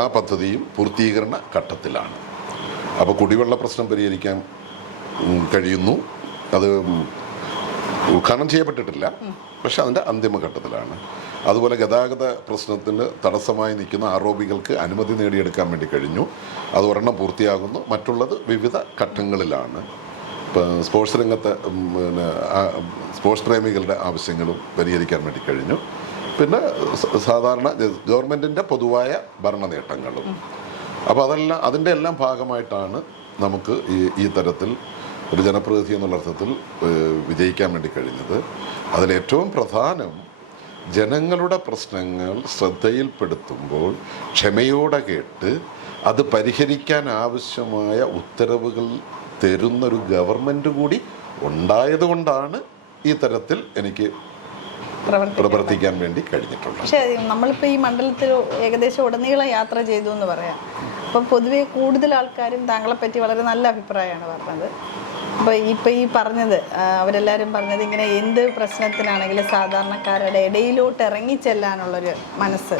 ആ പദ്ധതിയും പൂർത്തീകരണ ഘട്ടത്തിലാണ്. അപ്പോൾ കുടിവെള്ള പ്രശ്നം പരിഹരിക്കാൻ കഴിയുന്നു. അത് ഉദ്ഘാടനം ചെയ്യപ്പെട്ടിട്ടില്ല, പക്ഷെ അതിൻ്റെ അന്തിമഘട്ടത്തിലാണ്. അതുപോലെ ഗതാഗത പ്രശ്നത്തിന് തടസ്സമായി നിൽക്കുന്ന ROBകൾക്ക് അനുമതി നേടിയെടുക്കാൻ വേണ്ടി കഴിഞ്ഞു. അത് ഒരെണ്ണം പൂർത്തിയാകുന്നു, മറ്റുള്ളത് വിവിധ ഘട്ടങ്ങളിലാണ്. സ്പോർട്സ് രംഗത്തെ പിന്നെ സ്പോർട്സ് പ്രേമികളുടെ ആവശ്യങ്ങളും പരിഹരിക്കാൻ വേണ്ടി കഴിഞ്ഞു. പിന്നെ സാധാരണ ഗവൺമെൻറ്റിൻ്റെ പൊതുവായ ഭരണ നേട്ടങ്ങളും. അപ്പോൾ അതിൻ്റെ എല്ലാം ഭാഗമായിട്ടാണ് നമുക്ക് ഈ തരത്തിൽ ഒരു ജനപ്രതിനിധി എന്നുള്ള അർത്ഥത്തിൽ വിജയിക്കാൻ വേണ്ടി കഴിഞ്ഞത്. അതിലേറ്റവും പ്രധാനം ജനങ്ങളുടെ പ്രശ്നങ്ങൾ ശ്രദ്ധയിൽപ്പെടുത്തുമ്പോൾ ക്ഷമയോടെ കേട്ട് അത് പരിഹരിക്കാൻ ആവശ്യമായ ഉത്തരവുകൾ തരുന്നൊരു ഗവൺമെൻറ് കൂടി ഉണ്ടായതുകൊണ്ടാണ് ഈ തരത്തിൽ എനിക്ക് പ്രവർത്തിക്കാൻ വേണ്ടി കഴിഞ്ഞിട്ടുള്ളത്. പക്ഷേ നമ്മളിപ്പോൾ ഈ മണ്ഡലത്തിൽ ഏകദേശം ഉടനീളം യാത്ര ചെയ്തു എന്ന് പറയാം. അപ്പം പൊതുവെ കൂടുതൽ ആൾക്കാരും താങ്കളെ പറ്റി വളരെ നല്ല അഭിപ്രായമാണ് പറഞ്ഞത്. അപ്പോൾ ഈ പറഞ്ഞത് അവരെല്ലാവരും പറഞ്ഞത് ഇങ്ങനെ എന്ത് പ്രശ്നത്തിനാണെങ്കിലും സാധാരണക്കാരുടെ ഇടയിലോട്ട് ഇറങ്ങിച്ചെല്ലാനുള്ളൊരു മനസ്സ്.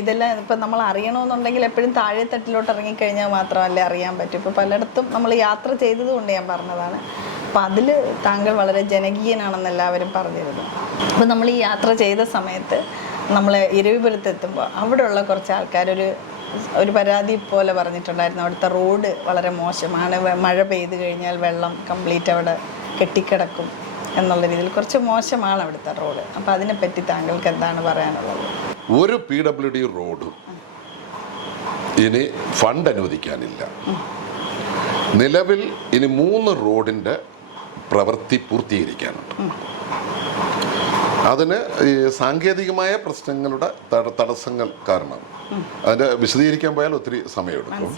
ഇതെല്ലാം ഇപ്പം നമ്മൾ അറിയണമെന്നുണ്ടെങ്കിൽ എപ്പോഴും താഴെത്തട്ടിലോട്ട് ഇറങ്ങിക്കഴിഞ്ഞാൽ മാത്രമല്ലേ അറിയാൻ പറ്റും. ഇപ്പോൾ പലയിടത്തും നമ്മൾ യാത്ര ചെയ്തതുകൊണ്ട് ഞാൻ പറഞ്ഞതാണ്. അപ്പം അതിൽ താങ്കൾ വളരെ ജനകീയനാണെന്ന് എല്ലാവരും പറഞ്ഞിരുന്നു. അപ്പോൾ നമ്മൾ ഈ യാത്ര ചെയ്ത സമയത്ത് നമ്മൾ ഇരവിപുരത്ത് എത്തുമ്പോൾ അവിടെയുള്ള കുറച്ച് ആൾക്കാരൊരു പരാതി പോലെ പറഞ്ഞിട്ടുണ്ടായിരുന്നു. അവിടുത്തെ റോഡ് വളരെ മോശമാണ്, മഴ പെയ്തു കഴിഞ്ഞാൽ വെള്ളം കംപ്ലീറ്റ് അവിടെ കെട്ടിക്കിടക്കും എന്നുള്ള രീതിയിൽ കുറച്ച് മോശമാണ് അവിടുത്തെ റോഡ്. അപ്പം അതിനെപ്പറ്റി താങ്കൾക്ക് എന്താണ് പറയാനുള്ളത്? ഒരു PWD റോഡും ഇനി ഫണ്ട് അനുവദിക്കാനില്ല. നിലവിൽ ഇനി 3 റോഡിൻ്റെ പ്രവൃത്തി പൂർത്തീകരിക്കാനുണ്ട്. അതിന് ഈ സാങ്കേതികമായ പ്രശ്നങ്ങളുടെ തടസ്സങ്ങൾ കാരണം, അതിൻ്റെ വിശദീകരിക്കാൻ പോയാൽ ഒത്തിരി സമയമെടുക്കും.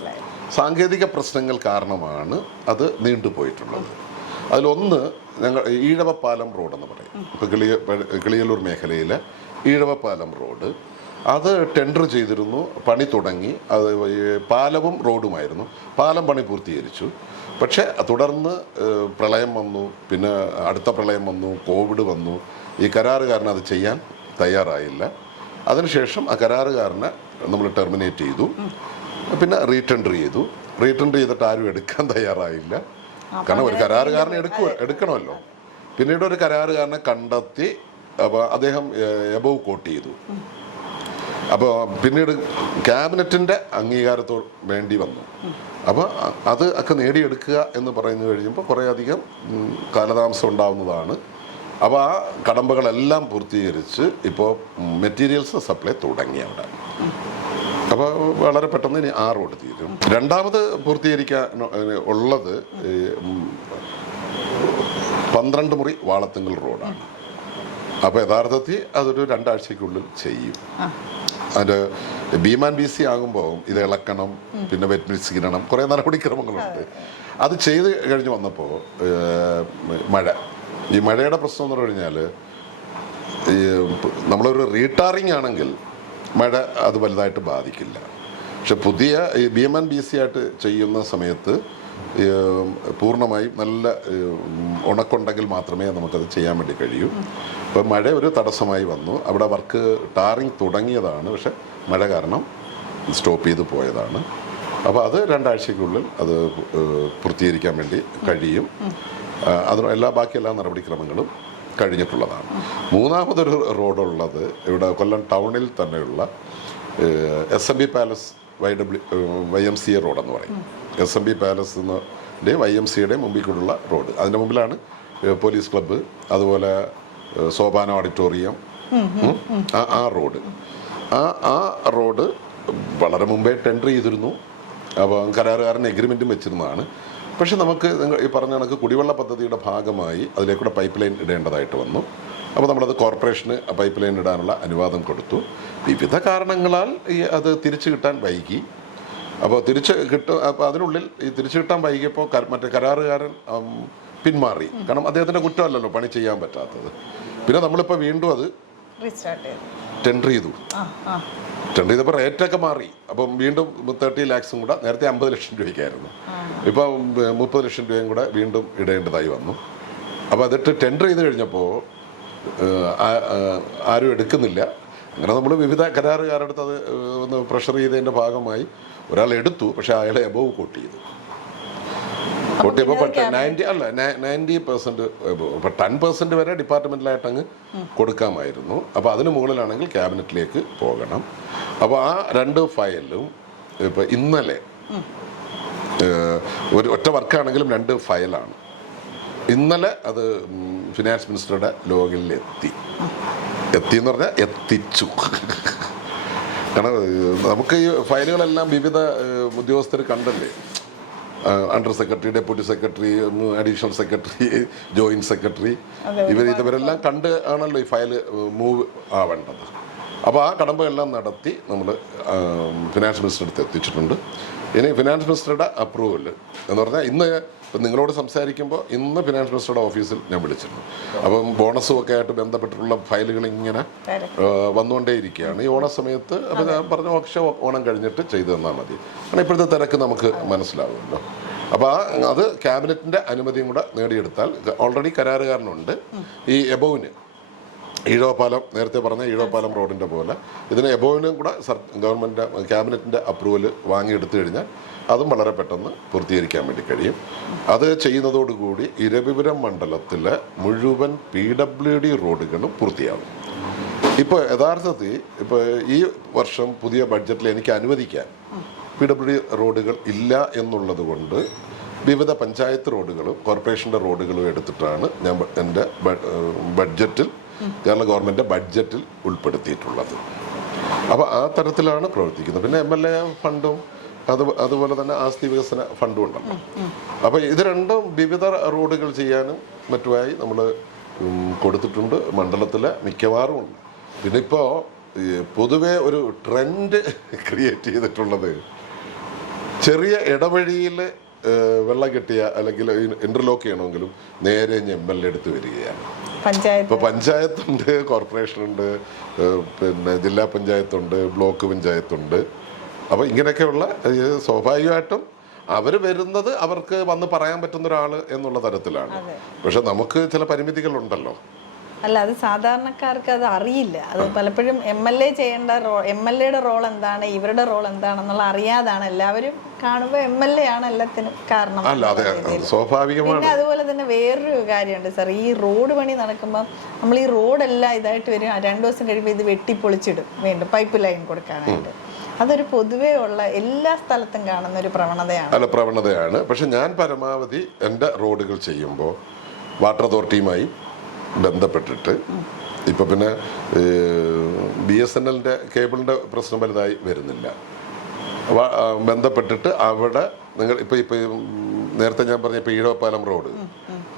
സാങ്കേതിക പ്രശ്നങ്ങൾ കാരണമാണ് അത് നീണ്ടുപോയിട്ടുള്ളത്. അതിലൊന്ന് ഈഴവപ്പാലം റോഡെന്ന് പറയും. ഇപ്പോൾ കിളിയല്ലൂർ മേഖലയിലെ ഈഴവപ്പാലം റോഡ്, അത് ടെൻഡർ ചെയ്തിരുന്നു, പണി തുടങ്ങി. അത് പാലവും റോഡുമായിരുന്നു. പാലം പണി പൂർത്തീകരിച്ചു. പക്ഷേ തുടർന്ന് പ്രളയം വന്നു, പിന്നെ അടുത്ത പ്രളയം വന്നു, കോവിഡ് വന്നു. ഈ കരാറുകാരന് അത് ചെയ്യാൻ തയ്യാറായില്ല. അതിനുശേഷം ആ കരാറുകാരനെ നമ്മൾ ടെർമിനേറ്റ് ചെയ്തു. പിന്നെ റീടെൻഡർ ചെയ്തു. റീടെൻഡർ ചെയ്തിട്ട് ആരും എടുക്കാൻ തയ്യാറായില്ല. കാരണം ഒരു കരാറുകാരനെ എടുക്കണമല്ലോ. പിന്നീട് ഒരു കരാറുകാരനെ കണ്ടെത്തി. അപ്പോൾ അദ്ദേഹം എബവ് കോട്ട് ചെയ്തു. അപ്പോൾ പിന്നീട് ക്യാബിനറ്റിൻ്റെ അംഗീകാരത്തോട് വേണ്ടി വന്നു. അപ്പോൾ അത് ഒക്കെ നേടിയെടുക്കുക എന്ന് പറയുന്നു കഴിയുമ്പോൾ കുറേയധികം കാലതാമസം ഉണ്ടാവുന്നതാണ്. അപ്പോൾ ആ കടമ്പകളെല്ലാം പൂർത്തീകരിച്ച് ഇപ്പോൾ മെറ്റീരിയൽസ് സപ്ലൈ തുടങ്ങി അവിടെ. അപ്പോൾ വളരെ പെട്ടെന്ന് ഇനി 6 റോഡ് തീരും. രണ്ടാമത് പൂർത്തീകരിക്കാൻ ഉള്ളത് 12 മുറി വാളത്തുങ്കൽ റോഡാണ്. അപ്പോൾ യഥാർത്ഥത്തിൽ അതൊരു 2 ആഴ്ചയ്ക്കുള്ളിൽ ചെയ്യും. അതിൻ്റെ ബീമാൻ BC ആകുമ്പോൾ ഇത് ഇളക്കണം, പിന്നെ വെറ്റ് മിക്സ് ഇടണം, കുറേ നടപടിക്രമങ്ങളുണ്ട്. അത് ചെയ്ത് കഴിഞ്ഞ് വന്നപ്പോൾ ഈ മഴയുടെ പ്രശ്നം എന്ന് പറഞ്ഞു കഴിഞ്ഞാൽ, ഈ നമ്മളൊരു റീടാറിങ് ആണെങ്കിൽ മഴ അത് വലുതായിട്ട് ബാധിക്കില്ല. പക്ഷെ പുതിയ ഈ ബീമാൻ BC ആയിട്ട് ചെയ്യുന്ന സമയത്ത് പൂർണ്ണമായും നല്ല ഉണക്കുണ്ടെങ്കിൽ മാത്രമേ നമുക്കത് ചെയ്യാൻ വേണ്ടി കഴിയൂ. അപ്പോൾ മഴ ഒരു തടസ്സമായി വന്നു. അവിടെ വർക്ക് ടാറിങ് തുടങ്ങിയതാണ്, പക്ഷെ മഴ കാരണം സ്റ്റോപ്പ് ചെയ്ത് പോയതാണ്. അപ്പോൾ അത് 2 ആഴ്ചയ്ക്കുള്ളിൽ അത് പൂർത്തീകരിക്കാൻ വേണ്ടി കഴിയും. അതിന് ബാക്കി എല്ലാ നടപടിക്രമങ്ങളും കഴിഞ്ഞിട്ടുള്ളതാണ്. മൂന്നാമതൊരു റോഡുള്ളത് ഇവിടെ കൊല്ലം ടൗണിൽ തന്നെയുള്ള SMB പാലസ് YMCA റോഡെന്ന് പറയും. SMB പാലസിൻ്റെ YMCAയുടെ മുമ്പിൽ കൂടെയുള്ള റോഡ്. അതിൻ്റെ മുമ്പിലാണ് പോലീസ് ക്ലബ്ബ്, അതുപോലെ സോപാന ഓഡിറ്റോറിയം. ആ റോഡ് വളരെ മുമ്പേ ടെൻഡർ ചെയ്തിരുന്നു. അപ്പോൾ കരാറുകാരൻ എഗ്രിമെൻറ്റും വെച്ചിരുന്നതാണ്. പക്ഷെ നമുക്ക് ഈ പറഞ്ഞ കണക്ക് കുടിവെള്ള പദ്ധതിയുടെ ഭാഗമായി അതിലേക്കൂടെ പൈപ്പ് ലൈൻ ഇടേണ്ടതായിട്ട് വന്നു. അപ്പോൾ നമ്മളത് കോർപ്പറേഷന് പൈപ്പ് ലൈൻ ഇടാനുള്ള അനുവാദം കൊടുത്തു. വിവിധ കാരണങ്ങളാൽ അത് തിരിച്ചു കിട്ടാൻ വൈകി. അപ്പോൾ അപ്പോൾ അതിനുള്ളിൽ ഈ തിരിച്ചു കിട്ടാൻ വൈകിയപ്പോൾ മറ്റേ കരാറുകാരൻ പിന്മാറി. കാരണം അദ്ദേഹത്തിൻ്റെ കുറ്റമല്ലല്ലോ പണി ചെയ്യാൻ പറ്റാത്തത്. പിന്നെ നമ്മളിപ്പോൾ വീണ്ടും അത് ടെൻഡർ ചെയ്തു. ടെൻഡർ ചെയ്തപ്പോൾ റേറ്റൊക്കെ മാറി. അപ്പം വീണ്ടും 30 lakhs കൂടെ, നേരത്തെ 50 ലക്ഷം രൂപയ്ക്കായിരുന്നു, ഇപ്പം 30 ലക്ഷം രൂപയും കൂടെ വീണ്ടും ഇടേണ്ടതായി വന്നു. അപ്പോൾ അതിട്ട് ടെൻഡർ ചെയ്ത് കഴിഞ്ഞപ്പോൾ ആരും എടുക്കുന്നില്ല. അങ്ങനെ നമ്മൾ വിവിധ കരാറുകാരുടെ അടുത്ത് അത് ഒന്ന് പ്രഷർ ചെയ്തതിൻ്റെ ഭാഗമായി ഒരാൾ എടുത്തു. പക്ഷേ അയാളെ എബവ് കോട്ട് ചെയ്തു. കോട്ടിയപ്പോൾ 90% ഇപ്പോൾ 10% വരെ ഡിപ്പാർട്ട്മെൻറ്റിലായിട്ട് അങ്ങ് കൊടുക്കാമായിരുന്നു. അപ്പോൾ അതിന് മുകളിലാണെങ്കിൽ ക്യാബിനറ്റിലേക്ക് പോകണം. അപ്പോൾ ആ 2 ഫയലും ഇപ്പോൾ ഇന്നലെ ഒറ്റ വർക്കാണെങ്കിലും 2 ഫയലാണ്. ഇന്നലെ അത് ഫിനാൻസ് മിനിസ്റ്ററുടെ ലോഗിൽ എത്തി എന്ന് പറഞ്ഞാൽ എത്തിച്ചു. കാരണം നമുക്ക് ഈ ഫയലുകളെല്ലാം വിവിധ ഉദ്യോഗസ്ഥർ കണ്ടല്ലേ, under secretary, deputy secretary, additional secretary, joint secretary, ഇവരെല്ലാം കണ്ട് ആണല്ലോ ഈ ഫയൽ മൂവ് ആവേണ്ടത്. അപ്പോൾ ആ കടമ്പയെല്ലാം നടത്തി നമ്മൾ ഫിനാൻസ് മിനിസ്റ്ററുടെ അടുത്ത് എത്തിച്ചിട്ടുണ്ട്. ഇനി ഫിനാൻസ് മിനിസ്റ്ററുടെ അപ്രൂവൽ എന്ന് പറഞ്ഞാൽ ഇന്ന് നിങ്ങളോട് സംസാരിക്കുമ്പോൾ ഇന്ന് ഫിനാൻസ് മിനിസ്റ്ററുടെ ഓഫീസിൽ ഞാൻ വിളിച്ചിരുന്നു. അപ്പം ബോണസും ഒക്കെ ആയിട്ട് ബന്ധപ്പെട്ടിട്ടുള്ള ഫയലുകൾ ഇങ്ങനെ വന്നുകൊണ്ടേയിരിക്കുകയാണ് ഈ ഓണ സമയത്ത്. അപ്പോൾ ഞാൻ പറഞ്ഞു പക്ഷേ ഓണം കഴിഞ്ഞിട്ട് ചെയ്തു തന്നാൽ മതി, കാരണം ഇപ്പോഴത്തെ തിരക്ക് നമുക്ക് മനസ്സിലാവുമല്ലോ. അപ്പോൾ അത് ക്യാബിനറ്റിൻ്റെ അനുമതിയും കൂടെ നേടിയെടുത്താൽ ഓൾറെഡി കരാറുകാരനുണ്ട്. ഈ എബോവിന് ഈഴവപ്പാലം, നേരത്തെ പറഞ്ഞ ഈഴവപ്പാലം റോഡിൻ്റെ പോലെ ഇതിന് എബോവിനും കൂടെ ഗവൺമെൻറ് ക്യാബിനറ്റിൻ്റെ അപ്രൂവൽ വാങ്ങിയെടുത്തു കഴിഞ്ഞാൽ അതും വളരെ പെട്ടെന്ന് പൂർത്തീകരിക്കാൻ വേണ്ടി കഴിയും. അത് ചെയ്യുന്നതോടുകൂടി ഇരവിപുരം മണ്ഡലത്തിലെ മുഴുവൻ PWD റോഡുകളും പൂർത്തിയാകും. ഇപ്പോൾ യഥാർത്ഥത്തിൽ ഇപ്പോൾ ഈ വർഷം പുതിയ ബഡ്ജറ്റിൽ എനിക്ക് അനുവദിക്കാൻ PWD റോഡുകൾ ഇല്ല എന്നുള്ളത് കൊണ്ട് വിവിധ പഞ്ചായത്ത് റോഡുകളും കോർപ്പറേഷൻ്റെ റോഡുകളും എടുത്തിട്ടാണ് ഞാൻ എൻ്റെ ബഡ്ജറ്റിൽ, കേരള ഗവൺമെൻറ് ബഡ്ജറ്റിൽ ഉൾപ്പെടുത്തിയിട്ടുള്ളത്. അപ്പോൾ ആ തരത്തിലാണ് പ്രവർത്തിക്കുന്നത്. പിന്നെ MLA ഫണ്ടും അതുപോലെ തന്നെ ആസ്തി വികസന ഫണ്ടും ഉണ്ടല്ലോ. അപ്പോൾ ഇത് രണ്ടും വിവിധ റോഡുകൾ ചെയ്യാനും മറ്റുമായി നമ്മൾ കൊടുത്തിട്ടുണ്ട്. മണ്ഡലത്തിലെ മിക്കവാറും ഉണ്ട്. പിന്നെ ഇപ്പോൾ പൊതുവെ ഒരു ട്രെൻഡ് ക്രിയേറ്റ് ചെയ്തിട്ടുള്ളത് ചെറിയ ഇടവഴിയിൽ വെള്ളം കെട്ടിയ അല്ലെങ്കിൽ ഇന്റർലോക്ക് ചെയ്യണമെങ്കിലും നേരെ MLA എടുത്ത് വരികയാണ്. ഇപ്പോൾ പഞ്ചായത്തുണ്ട്, കോർപ്പറേഷനുണ്ട്, പിന്നെ ജില്ലാ പഞ്ചായത്തുണ്ട്, ബ്ലോക്ക് പഞ്ചായത്തുണ്ട്. അപ്പോൾ ഇങ്ങനെയൊക്കെയുള്ള സ്വാഭാവികമായിട്ടും അവർ വരുന്നത് അവർക്ക് വന്ന് പറയാൻ പറ്റുന്ന ഒരാൾ എന്നുള്ള തരത്തിലാണ്. പക്ഷെ നമുക്ക് ചില പരിമിതികളുണ്ടല്ലോ. അല്ല, അത് സാധാരണക്കാർക്ക് അത് അറിയില്ല. അത് പലപ്പോഴും MLA ചെയ്യേണ്ട MLAയുടെ റോൾ എന്താണ്, ഇവരുടെ റോൾ എന്താണെന്നുള്ള അറിയാതാണ് എല്ലാവരും കാണുമ്പോൾ MLA ആണ് എല്ലാത്തിനും കാരണം. സ്വാഭാവികമാണ്. പിന്നെ അതുപോലെ തന്നെ വേറൊരു കാര്യമുണ്ട് സാർ, ഈ റോഡ് പണി നടക്കുമ്പോൾ നമ്മൾ ഈ റോഡെല്ലാം ഇതായിട്ട് വരും, 2 ദിവസം കഴിയുമ്പോൾ ഇത് വെട്ടിപ്പൊളിച്ചിടും വീണ്ടും പൈപ്പ് ലൈൻ കൊടുക്കാനായിട്ട്. അതൊരു പൊതുവേ ഉള്ള എല്ലാ സ്ഥലത്തും കാണുന്ന ഒരു പ്രവണതയാണ്. പക്ഷെ ഞാൻ പരമാവധി എൻ്റെ റോഡുകൾ ചെയ്യുമ്പോൾ വാട്ടർ അതോറിറ്റിയുമായി ബന്ധപ്പെട്ടിട്ട്, ഇപ്പോൾ പിന്നെ BSNLൻ്റെ കേബിളിൻ്റെ പ്രശ്നം വലുതായി വരുന്നില്ല, ബന്ധപ്പെട്ടിട്ട് അവിടെ നിങ്ങൾ ഇപ്പോൾ നേരത്തെ ഞാൻ പറഞ്ഞ ഇപ്പോൾ ഈഴവപ്പാലം റോഡ്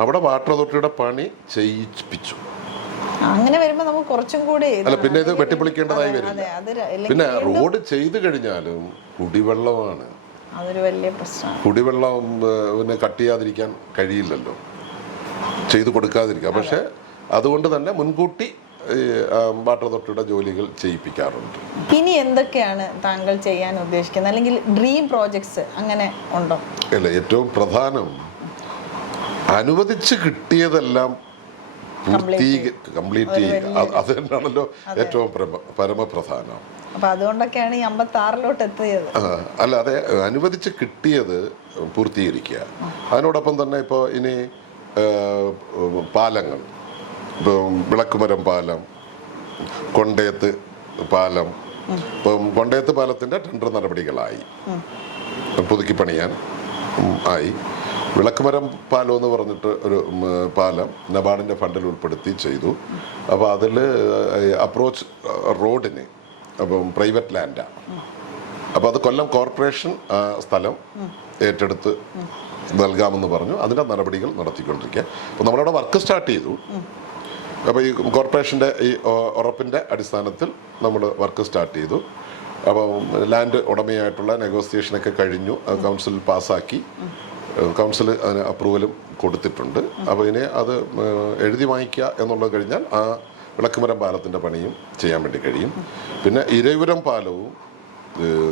അവിടെ വാട്ടർ അതോറിറ്റിയുടെ പണി ചെയ്യിപ്പിച്ചു. അങ്ങനെ വരുമ്പോൾ നമുക്ക് കുറച്ചും കൂടി പിന്നെ ഇത് വെട്ടിപ്പൊളിക്കേണ്ടതായി വരും. പിന്നെ റോഡ് ചെയ്തു കഴിഞ്ഞാലും കുടിവെള്ളമാണ് അതൊരു വലിയ പ്രശ്നമാണ്. കുടിവെള്ളം പിന്നെ കട്ട് ചെയ്യാതിരിക്കാൻ കഴിയില്ലല്ലോ, ചെയ്തു കൊടുക്കാതിരിക്കാം. പക്ഷെ അതുകൊണ്ട് തന്നെ മുൻകൂട്ടി വാട്ടർ അതോറിറ്റിയുടെ ജോലികൾ ചെയ്യിപ്പിക്കാറുണ്ട്. ഇനി എന്തൊക്കെയാണ് താങ്കൾ ചെയ്യാൻ ഉദ്ദേശിക്കുന്നത്, അല്ലെങ്കിൽ ഡ്രീം പ്രോജക്ട്സ് അങ്ങനെ ഉണ്ടോ? അല്ല, ഏറ്റവും പ്രധാനം അനുവദിച്ച് കിട്ടിയതെല്ലാം കംപ്ലീറ്റ് ചെയ്യുക. അത് തന്നെയാണല്ലോ ഏറ്റവും പരമപ്രധാനം. അപ്പൊ അതുകൊണ്ടൊക്കെയാണ് ഈ 56-ലോട്ട് എത്തിയത്. അല്ല, അതെ, അനുവദിച്ച് കിട്ടിയത് പൂർത്തീകരിക്കുക. അതിനോടൊപ്പം തന്നെ ഇപ്പോൾ ഇനി പാലങ്ങൾ, ഇപ്പം വിളക്കുമരം പാലം, കൊണ്ടയത്ത് പാലം, ഇപ്പം കൊണ്ടയത്ത് പാലത്തിൻ്റെ ടെൻഡർ നടപടികളായി, പുതുക്കി പണിയാൻ ആയി. വിളക്കുമരം പാലം എന്ന് പറഞ്ഞിട്ട് ഒരു പാലം നബാർഡിൻ്റെ ഫണ്ടിൽ ഉൾപ്പെടുത്തി ചെയ്തു. അപ്പോൾ അതിൽ അപ്രോച്ച് റോഡിന് അപ്പം പ്രൈവറ്റ് ലാൻഡാണ്. അപ്പോൾ അത് കൊല്ലം കോർപ്പറേഷൻ സ്ഥലം ഏറ്റെടുത്ത് നൽകാമെന്ന് പറഞ്ഞു. അതിൻ്റെ നടപടികൾ നടത്തിക്കൊണ്ടിരിക്കുക. അപ്പോൾ നമ്മളവിടെ വർക്ക് സ്റ്റാർട്ട് ചെയ്തു. അപ്പോൾ ഈ കോർപ്പറേഷൻ്റെ ഈ ഉറപ്പിൻ്റെ അടിസ്ഥാനത്തിൽ നമ്മൾ വർക്ക് സ്റ്റാർട്ട് ചെയ്തു. അപ്പോൾ ലാൻഡ് ഉടമയായിട്ടുള്ള നെഗോസിയേഷനൊക്കെ കഴിഞ്ഞു, കൗൺസിൽ പാസ്സാക്കി, കൗൺസിൽ അതിന് അപ്രൂവലും കൊടുത്തിട്ടുണ്ട്. അപ്പോൾ ഇനി അത് എഴുതി വാങ്ങിക്കുക എന്നുള്ളത് കഴിഞ്ഞാൽ ആ വിളക്കുമരം പാലത്തിൻ്റെ പണിയും ചെയ്യാൻ വേണ്ടി കഴിയും. പിന്നെ ഇരവിപുരം പാലവും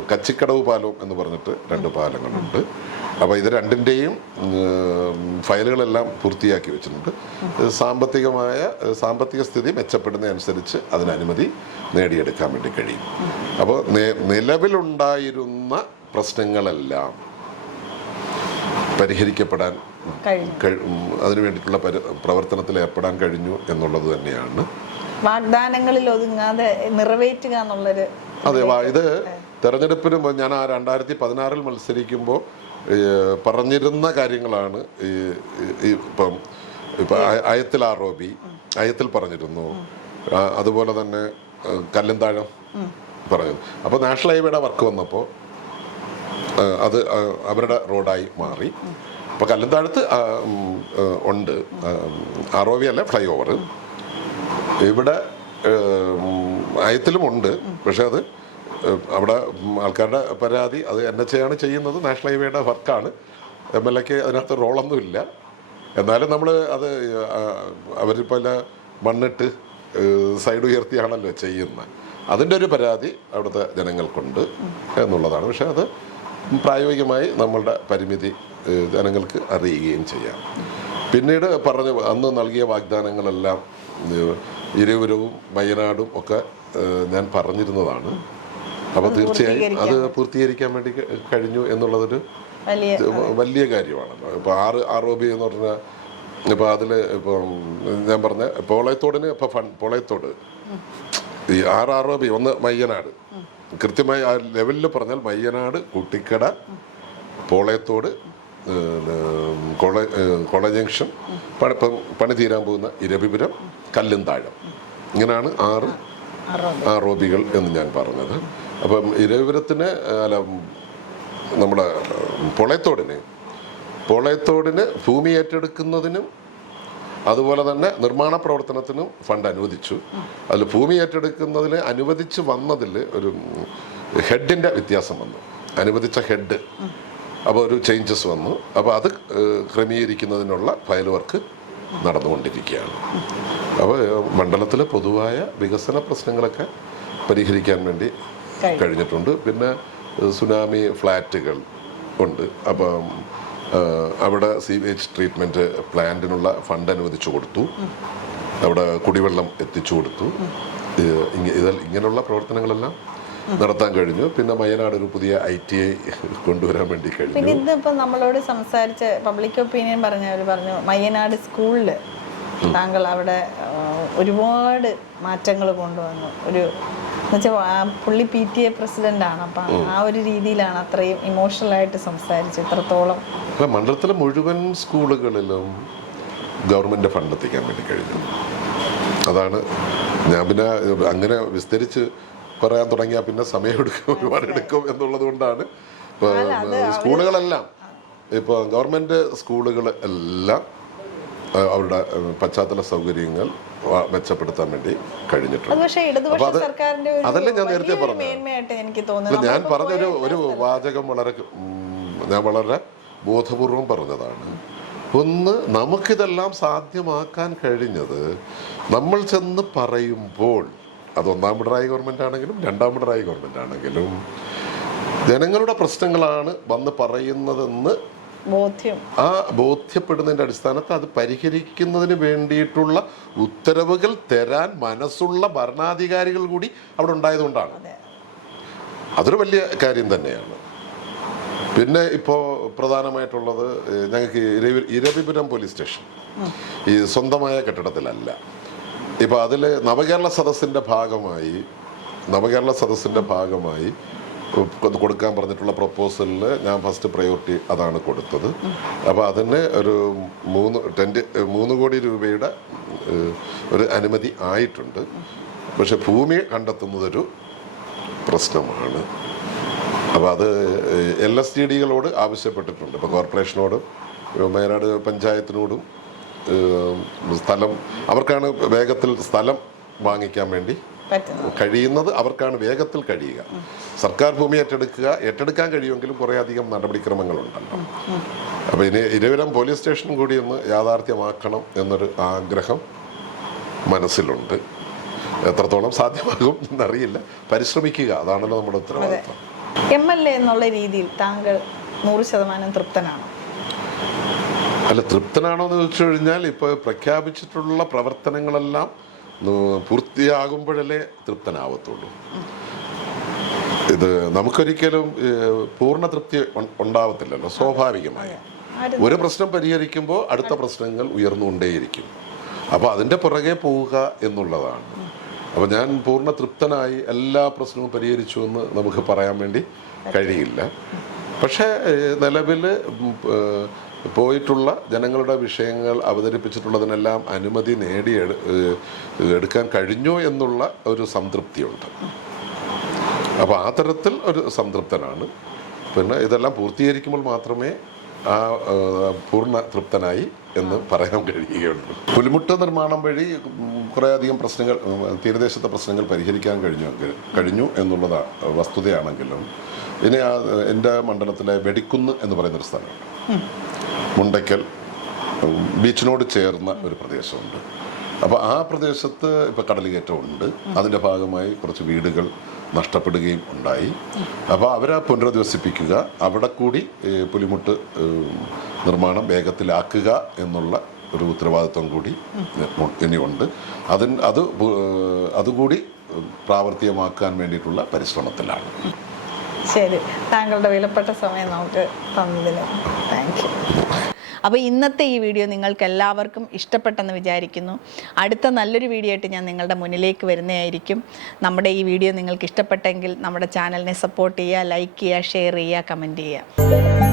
കച്ചിക്കടവ് പാലവും എന്ന് പറഞ്ഞിട്ട് 2 പാലങ്ങളുണ്ട്. അപ്പോൾ ഇത് രണ്ടിൻ്റെയും ഫയലുകളെല്ലാം പൂർത്തിയാക്കി വെച്ചിട്ടുണ്ട്. സാമ്പത്തിക സ്ഥിതി മെച്ചപ്പെടുന്നതനുസരിച്ച് അതിന് അനുമതി നേടിയെടുക്കാൻ വേണ്ടി കഴിയും. അപ്പോൾ നിലവിലുണ്ടായിരുന്ന പ്രശ്നങ്ങളെല്ലാം പരിഹരിക്കപ്പെടാൻ അതിനു വേണ്ടിയിട്ടുള്ള പ്രവർത്തനത്തിൽ ഏർപ്പെടാൻ കഴിഞ്ഞു എന്നുള്ളത് തന്നെയാണ്. വാഗ്ദാനങ്ങളിൽ ഒതുങ്ങാതെ നിറവേറ്റുക എന്നുള്ളൊരു. അതെ, ഇത് തെരഞ്ഞെടുപ്പിന് ഞാൻ 2016 മത്സരിക്കുമ്പോൾ പറഞ്ഞിരുന്ന കാര്യങ്ങളാണ്. ഇപ്പം ഇപ്പോൾ അയത്തിൽ ROB അയത്തിൽ പറഞ്ഞിരുന്നു. അതുപോലെ തന്നെ കല്ലുംതാഴം പറഞ്ഞു. അപ്പോൾ നാഷണൽ ഹൈവേയുടെ വർക്ക് വന്നപ്പോൾ അത് അവരുടെ റോഡായി മാറി. അപ്പോൾ കല്ലുംതാഴത്ത് ഉണ്ട് ROB അല്ല ഫ്ലൈ ഓവർ. ഇവിടെ അയത്തിലും ഉണ്ട്. പക്ഷെ അത് അവിടെ ആൾക്കാരുടെ പരാതി അത് NHA ആണ് ചെയ്യുന്നത്. നാഷണൽ ഹൈവേയുടെ വർക്കാണ്. MLAക്ക് അതിനകത്ത് റോളൊന്നുമില്ല. എന്നാലും നമ്മൾ അത് അവരിപ്പോൾ മണ്ണിട്ട് സൈഡ് ഉയർത്തിയാണല്ലോ ചെയ്യുന്നത്. അതിൻ്റെ ഒരു പരാതി അവിടുത്തെ ജനങ്ങൾക്കുണ്ട് എന്നുള്ളതാണ്. പക്ഷേ അത് പ്രായോഗികമായി നമ്മളുടെ പരിമിതി ജനങ്ങൾക്ക് അറിയുകയും ചെയ്യാം. പിന്നീട് അന്ന് നൽകിയ വാഗ്ദാനങ്ങളെല്ലാം ഇരുവരവും വയനാടും ഒക്കെ ഞാൻ പറഞ്ഞിരുന്നതാണ്. അപ്പോൾ തീർച്ചയായും അത് പൂർത്തീകരിക്കാൻ വേണ്ടി കഴിഞ്ഞു എന്നുള്ളതൊരു വലിയ കാര്യമാണല്ലോ. ഇപ്പോൾ ROB എന്ന് പറഞ്ഞാൽ ഇപ്പോൾ അതിൽ ഇപ്പം ഞാൻ പറഞ്ഞ പോളയത്തോടിന് ഇപ്പോൾ പോളയത്തോട് ഈ ROB ഒന്ന് മയ്യനാട് കൃത്യമായി ആ ലെവലിൽ പറഞ്ഞാൽ മയ്യനാട്, കുട്ടിക്കട, പോളയത്തോട്, കോള ജംഗ്ഷൻ, പണി തീരാൻ പോകുന്ന ഇരവിപുരം, കല്ലുംതാഴം, ഇങ്ങനെയാണ് 6 ROBകൾ എന്ന് ഞാൻ പറഞ്ഞത്. അപ്പം ഇരവിപുരത്തിന് അല്ല നമ്മുടെ പോളയത്തോടിന് ഭൂമി ഏറ്റെടുക്കുന്നതിനും അതുപോലെ തന്നെ നിർമ്മാണ പ്രവർത്തനത്തിനും ഫണ്ട് അനുവദിച്ചു. അതിൽ ഭൂമി ഏറ്റെടുക്കുന്നതിൽ അനുവദിച്ച് വന്നതിൽ ഒരു ഹെഡിൻ്റെ വ്യത്യാസം വന്നു. അനുവദിച്ച ഹെഡ് അപ്പോൾ ഒരു ചേഞ്ചസ് വന്നു. അപ്പോൾ അത് ക്രമീകരിക്കുന്നതിനുള്ള ഫയൽ വർക്ക് നടന്നുകൊണ്ടിരിക്കുകയാണ്. അപ്പോൾ മണ്ഡലത്തിലെ പൊതുവായ വികസന പ്രശ്നങ്ങളൊക്കെ പരിഹരിക്കാൻ വേണ്ടി കഴിഞ്ഞിട്ടുണ്ട്. പിന്നെ സുനാമി ഫ്ലാറ്റുകൾ ഉണ്ട്. അപ്പം അവിടെ സീവേജ് ട്രീറ്റ്മെൻറ്റ് പ്ലാന്റിനുള്ള ഫണ്ട് അനുവദിച്ചു കൊടുത്തു. അവിടെ കുടിവെള്ളം എത്തിച്ചു കൊടുത്തു. ഇങ്ങനെയുള്ള പ്രവർത്തനങ്ങളെല്ലാം നടത്താൻ കഴിഞ്ഞു. പിന്നെ വയനാട് ഒരു പുതിയ ITI കൊണ്ടുവരാൻ വേണ്ടി കഴിഞ്ഞു. പിന്നെ ഇന്നിപ്പോൾ നമ്മളോട് സംസാരിച്ച പബ്ലിക് ഒപ്പീനിയൻ പറഞ്ഞു മയ്യനാട് സ്കൂളിൽ താങ്കൾ അവിടെ ഒരുപാട് മാറ്റങ്ങൾ കൊണ്ടുവന്നു. എന്നുവെച്ചാൽ പുള്ളി PTA പ്രസിഡന്റാണ്. അപ്പം ആ ഒരു രീതിയിലാണ് അത്രയും ഇമോഷണലായിട്ട് സംസാരിച്ചു. ഇത്രത്തോളം മണ്ഡലത്തിലെ മുഴുവൻ സ്കൂളുകളിലും ഗവൺമെൻറ് ഫണ്ട് എത്തിക്കാൻ വേണ്ടി കഴിഞ്ഞു. അതാണ് ഞാൻ പിന്നെ അങ്ങനെ വിസ്തരിച്ച് പറയാൻ തുടങ്ങിയാൽ പിന്നെ സമയമെടുക്കും, ഒരുപാട് എടുക്കും എന്നുള്ളത് കൊണ്ടാണ്. ഇപ്പോൾ സ്കൂളുകളെല്ലാം ഇപ്പോൾ ഗവൺമെൻറ് സ്കൂളുകൾ എല്ലാം അവരുടെ പശ്ചാത്തല സൗകര്യങ്ങൾ മെച്ചപ്പെടുത്താൻ വേണ്ടി കഴിഞ്ഞിട്ടുണ്ട്. അതല്ലേ ഞാൻ നേരത്തെ പറഞ്ഞത്. ഞാൻ പറഞ്ഞൊരു വാചകം ഞാൻ വളരെ ബോധപൂർവം പറഞ്ഞതാണ്. ഒന്ന്, നമുക്കിതെല്ലാം സാധ്യമാക്കാൻ കഴിഞ്ഞത് നമ്മൾ ചെന്ന് പറയുമ്പോൾ, അത് ഒന്നാം പിണറായി ഗവൺമെൻറ് ആണെങ്കിലും രണ്ടാം പിണറായി ഗവൺമെൻറ് ആണെങ്കിലും ജനങ്ങളുടെ പ്രശ്നങ്ങളാണ് വന്ന് പറയുന്നതെന്ന് ബോധ്യപ്പെടുന്നതിൻ്റെ അടിസ്ഥാനത്തിൽ അത് പരിഹരിക്കുന്നതിന് വേണ്ടിയിട്ടുള്ള ഉത്തരവുകൾ തരാൻ മനസ്സുള്ള ഭരണാധികാരികൾ കൂടി അവിടെ ഉണ്ടായതുകൊണ്ടാണ്. അതൊരു വലിയ കാര്യം തന്നെയാണ്. പിന്നെ ഇപ്പോൾ പ്രധാനമായിട്ടുള്ളത് ഞങ്ങൾക്ക് ഇരവിപുരം പോലീസ് സ്റ്റേഷൻ ഈ സ്വന്തമായ കെട്ടിടത്തിലല്ല. ഇപ്പോൾ അതിൽ നവകേരള സദസ്സിൻ്റെ ഭാഗമായി കൊടുക്കാൻ പറഞ്ഞിട്ടുള്ള പ്രൊപ്പോസലിൽ ഞാൻ ഫസ്റ്റ് പ്രയോറിറ്റി അതാണ് കൊടുത്തത്. അപ്പോൾ അതിന് ഒരു 3 കോടി രൂപയുടെ ഒരു അനുമതി ആയിട്ടുണ്ട്. പക്ഷെ ഭൂമി കണ്ടെത്തുന്നതൊരു പ്രശ്നമാണ്. അപ്പോൾ അത് LSTDകളോട് ആവശ്യപ്പെട്ടിട്ടുണ്ട്. ഇപ്പോൾ കോർപ്പറേഷനോടും വയനാട് പഞ്ചായത്തിനോടും സ്ഥലം അവർക്കാണ് വേഗത്തിൽ സ്ഥലം വാങ്ങിക്കാൻ വേണ്ടി കഴിയുന്നത്, അവർക്കാണ് വേഗത്തിൽ കഴിയുക. സർക്കാർ ഭൂമി ഏറ്റെടുക്കാൻ കഴിയുമെങ്കിലും കുറേ അധികം നടപടിക്രമങ്ങളുണ്ടല്ലോ. അപ്പോൾ ഇനി ഇരവിപുരം പോലീസ് സ്റ്റേഷൻ കൂടി ഒന്ന് യാഥാർത്ഥ്യമാക്കണം എന്നൊരു ആഗ്രഹം മനസ്സിലുണ്ട്. എത്രത്തോളം സാധ്യമാകും എന്നറിയില്ല. പരിശ്രമിക്കുക, അതാണല്ലോ നമ്മുടെ ഉത്തരവാദിത്വം. MLA എന്നുള്ള രീതിയിൽ താങ്കൾ 100% തൃപ്തനാണോ? അല്ല, തൃപ്തനാണോ എന്ന് ചോദിച്ചു കഴിഞ്ഞാൽ ഇപ്പോൾ പ്രഖ്യാപിച്ചിട്ടുള്ള പ്രവർത്തനങ്ങളെല്ലാം പൂർത്തിയാകുമ്പോഴല്ലേ തൃപ്തനാവത്തുള്ളൂ. ഇത് നമുക്കൊരിക്കലും പൂർണ്ണ തൃപ്തി ഉണ്ടാവത്തില്ലല്ലോ. സ്വാഭാവികമായി ഒരു പ്രശ്നം പരിഹരിക്കുമ്പോൾ അടുത്ത പ്രശ്നങ്ങൾ ഉയർന്നുകൊണ്ടേയിരിക്കും. അപ്പോൾ അതിൻ്റെ പുറകെ പോവുക എന്നുള്ളതാണ്. അപ്പോൾ ഞാൻ പൂർണ്ണ തൃപ്തനായി എല്ലാ പ്രശ്നവും പരിഹരിച്ചു എന്ന് നമുക്ക് പറയാൻ വേണ്ടി കഴിയില്ല. പക്ഷേ നിലവിൽ പോയിട്ടുള്ള ജനങ്ങളുടെ വിഷയങ്ങൾ അവതരിപ്പിച്ചിട്ടുള്ളതിനെല്ലാം അനുമതി എടുക്കാൻ കഴിഞ്ഞു എന്നുള്ള ഒരു സംതൃപ്തിയുണ്ട്. അപ്പോൾ ആ തരത്തിൽ ഒരു സംതൃപ്തനാണ്. പിന്നെ ഇതെല്ലാം പൂർത്തീകരിക്കുമ്പോൾ മാത്രമേ ആ പൂർണ്ണ തൃപ്തനായി എന്ന് പറയാൻ കഴിയുകയുള്ളൂ. പുലിമുട്ട് നിർമ്മാണം വഴി കുറേയധികം പ്രശ്നങ്ങൾ, തീരദേശത്തെ പ്രശ്നങ്ങൾ പരിഹരിക്കാൻ കഴിഞ്ഞു എന്നുള്ളത് വസ്തുതയാണെങ്കിലും ഇനി എൻ്റെ മണ്ഡലത്തിലെ വെടിക്കുന്ന് എന്ന് പറയുന്നൊരു സ്ഥലമുണ്ട്. മുണ്ടയ്ക്കൽ ബീച്ചിനോട് ചേർന്ന ഒരു പ്രദേശമുണ്ട്. അപ്പോൾ ആ പ്രദേശത്ത് ഇപ്പോൾ കടലുകയറ്റമുണ്ട്. അതിൻ്റെ ഭാഗമായി കുറച്ച് വീടുകൾ നഷ്ടപ്പെടുകയും ഉണ്ടായി. അപ്പോൾ അവരെ പുനരധിവസിപ്പിക്കുക, അവിടെ കൂടി പുലിമുട്ട് നിർമ്മാണം വേഗത്തിലാക്കുക എന്നുള്ള ഒരു ഉത്തരവാദിത്വം കൂടി ഇനിയുണ്ട്. അതുകൂടി പ്രാവർത്തികമാക്കാൻ വേണ്ടിയിട്ടുള്ള പരിശ്രമത്തിലാണ്. ശരി, താങ്കളുടെ വിലപ്പെട്ട സമയം നമുക്ക് തന്നതിന് താങ്ക് യു. അപ്പോൾ ഇന്നത്തെ ഈ വീഡിയോ നിങ്ങൾക്ക് എല്ലാവർക്കും ഇഷ്ടപ്പെട്ടെന്ന് വിചാരിക്കുന്നു. അടുത്ത നല്ലൊരു വീഡിയോ ആയിട്ട് ഞാൻ നിങ്ങളുടെ മുന്നിലേക്ക് വരുന്നതായിരിക്കും. നമ്മുടെ ഈ വീഡിയോ നിങ്ങൾക്ക് ഇഷ്ടപ്പെട്ടെങ്കിൽ നമ്മുടെ ചാനലിനെ സപ്പോർട്ട് ചെയ്യുക, ലൈക്ക് ചെയ്യുക, ഷെയർ ചെയ്യുക, കമൻറ്റ് ചെയ്യുക.